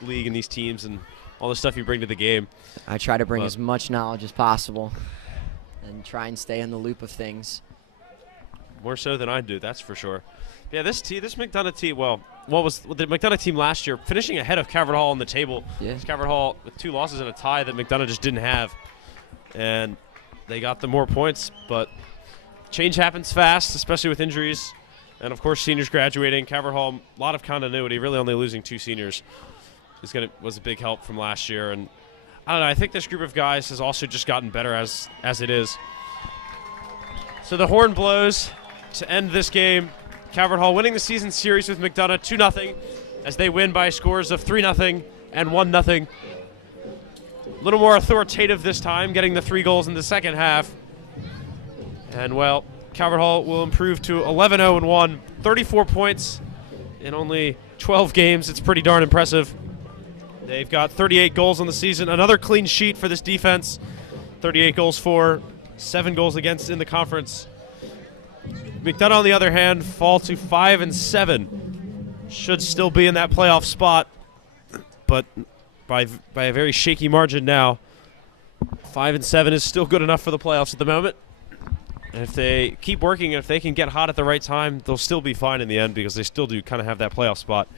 league and these teams and all the stuff you bring to the game. I try to bring as much knowledge as possible and try and stay in the loop of things. More so than I do, that's for sure. Yeah, this McDonogh team, what was the McDonogh team last year, finishing ahead of Calvert Hall on the table. Yeah. It's Calvert Hall with 2 losses and a tie that McDonogh just didn't have. And they got the more points, but change happens fast, especially with injuries. And, of course, seniors graduating. Calvert Hall, a lot of continuity, really only losing 2 seniors was a big help from last year. And I don't know, I think this group of guys has also just gotten better as it is. So the horn blows to end this game. Calvert Hall winning the season series with McDonogh 2-0 as they win by scores of 3-0 and 1-0. A little more authoritative this time, getting the 3 goals in the second half. And, Calvert Hall will improve to 11-0-1, 34 points in only 12 games. It's pretty darn impressive. They've got 38 goals on the season, another clean sheet for this defense. 38 goals for, 7 goals against in the conference. McDonogh, on the other hand, fall to 5-7. Should still be in that playoff spot. but by a very shaky margin now. 5-7 is still good enough for the playoffs at the moment. And if they keep working, if they can get hot at the right time, they'll still be fine in the end because they still do kind of have that playoff spot.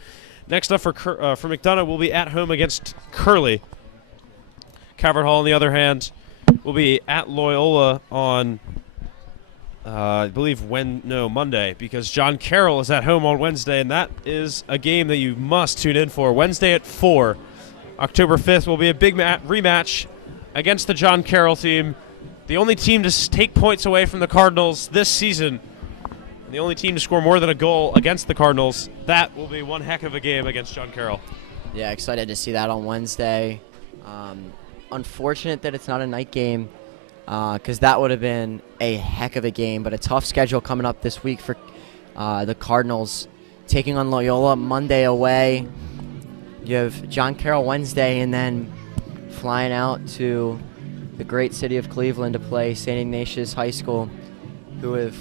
Next up for McDonogh, will be at home against Curley. Calvert Hall, on the other hand, will be at Loyola on, I believe, Monday, because John Carroll is at home on Wednesday, and that is a game that you must tune in for. Wednesday at 4. October 5th will be a big rematch against the John Carroll team. The only team to take points away from the Cardinals this season, and the only team to score more than a goal against the Cardinals. That will be one heck of a game against John Carroll. Yeah, excited to see that on Wednesday. Unfortunate that it's not a night game, because that would have been a heck of a game, but a tough schedule coming up this week for the Cardinals, taking on Loyola Monday away. You have John Carroll Wednesday, and then flying out to the great city of Cleveland to play St. Ignatius High School, who have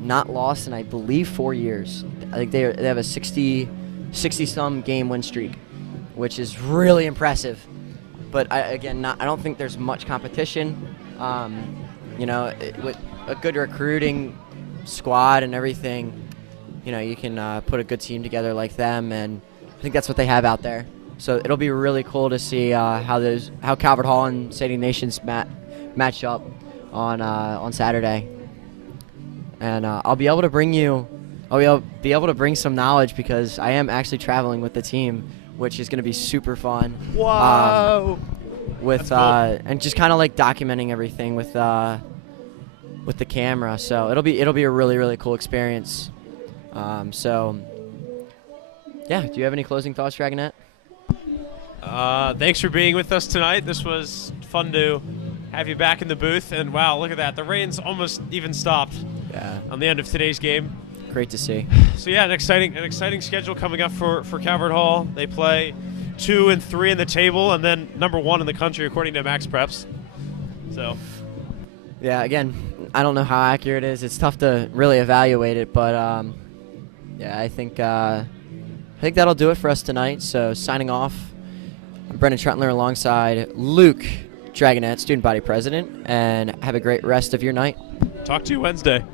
not lost in, I believe, 4 years. I think they have a 60-some game win streak, which is really impressive. But I don't think there's much competition. With a good recruiting squad and everything, you can put a good team together like them, and I think that's what they have out there. So it'll be really cool to see how Calvert Hall and St. Ignatius match up on Saturday. And I'll be able to bring some knowledge because I am actually traveling with the team, which is going to be super fun. Wow. And just kind of like documenting everything with the camera. So it'll be a really, really cool experience. Do you have any closing thoughts, Dragonette? Thanks for being with us tonight. This was fun to have you back in the booth. And wow, look at that. The rain's almost even stopped on the end of today's game. Great to see. So yeah, an exciting schedule coming up for Calvert Hall. They play 2 and 3 in the table, and then number 1 in the country according to Max Preps. So yeah, again, I don't know how accurate it is. It's tough to really evaluate it, but I think that'll do it for us tonight. So signing off, I'm Brendan Trentler alongside Luke Dragonette, student body president, and have a great rest of your night. Talk to you Wednesday.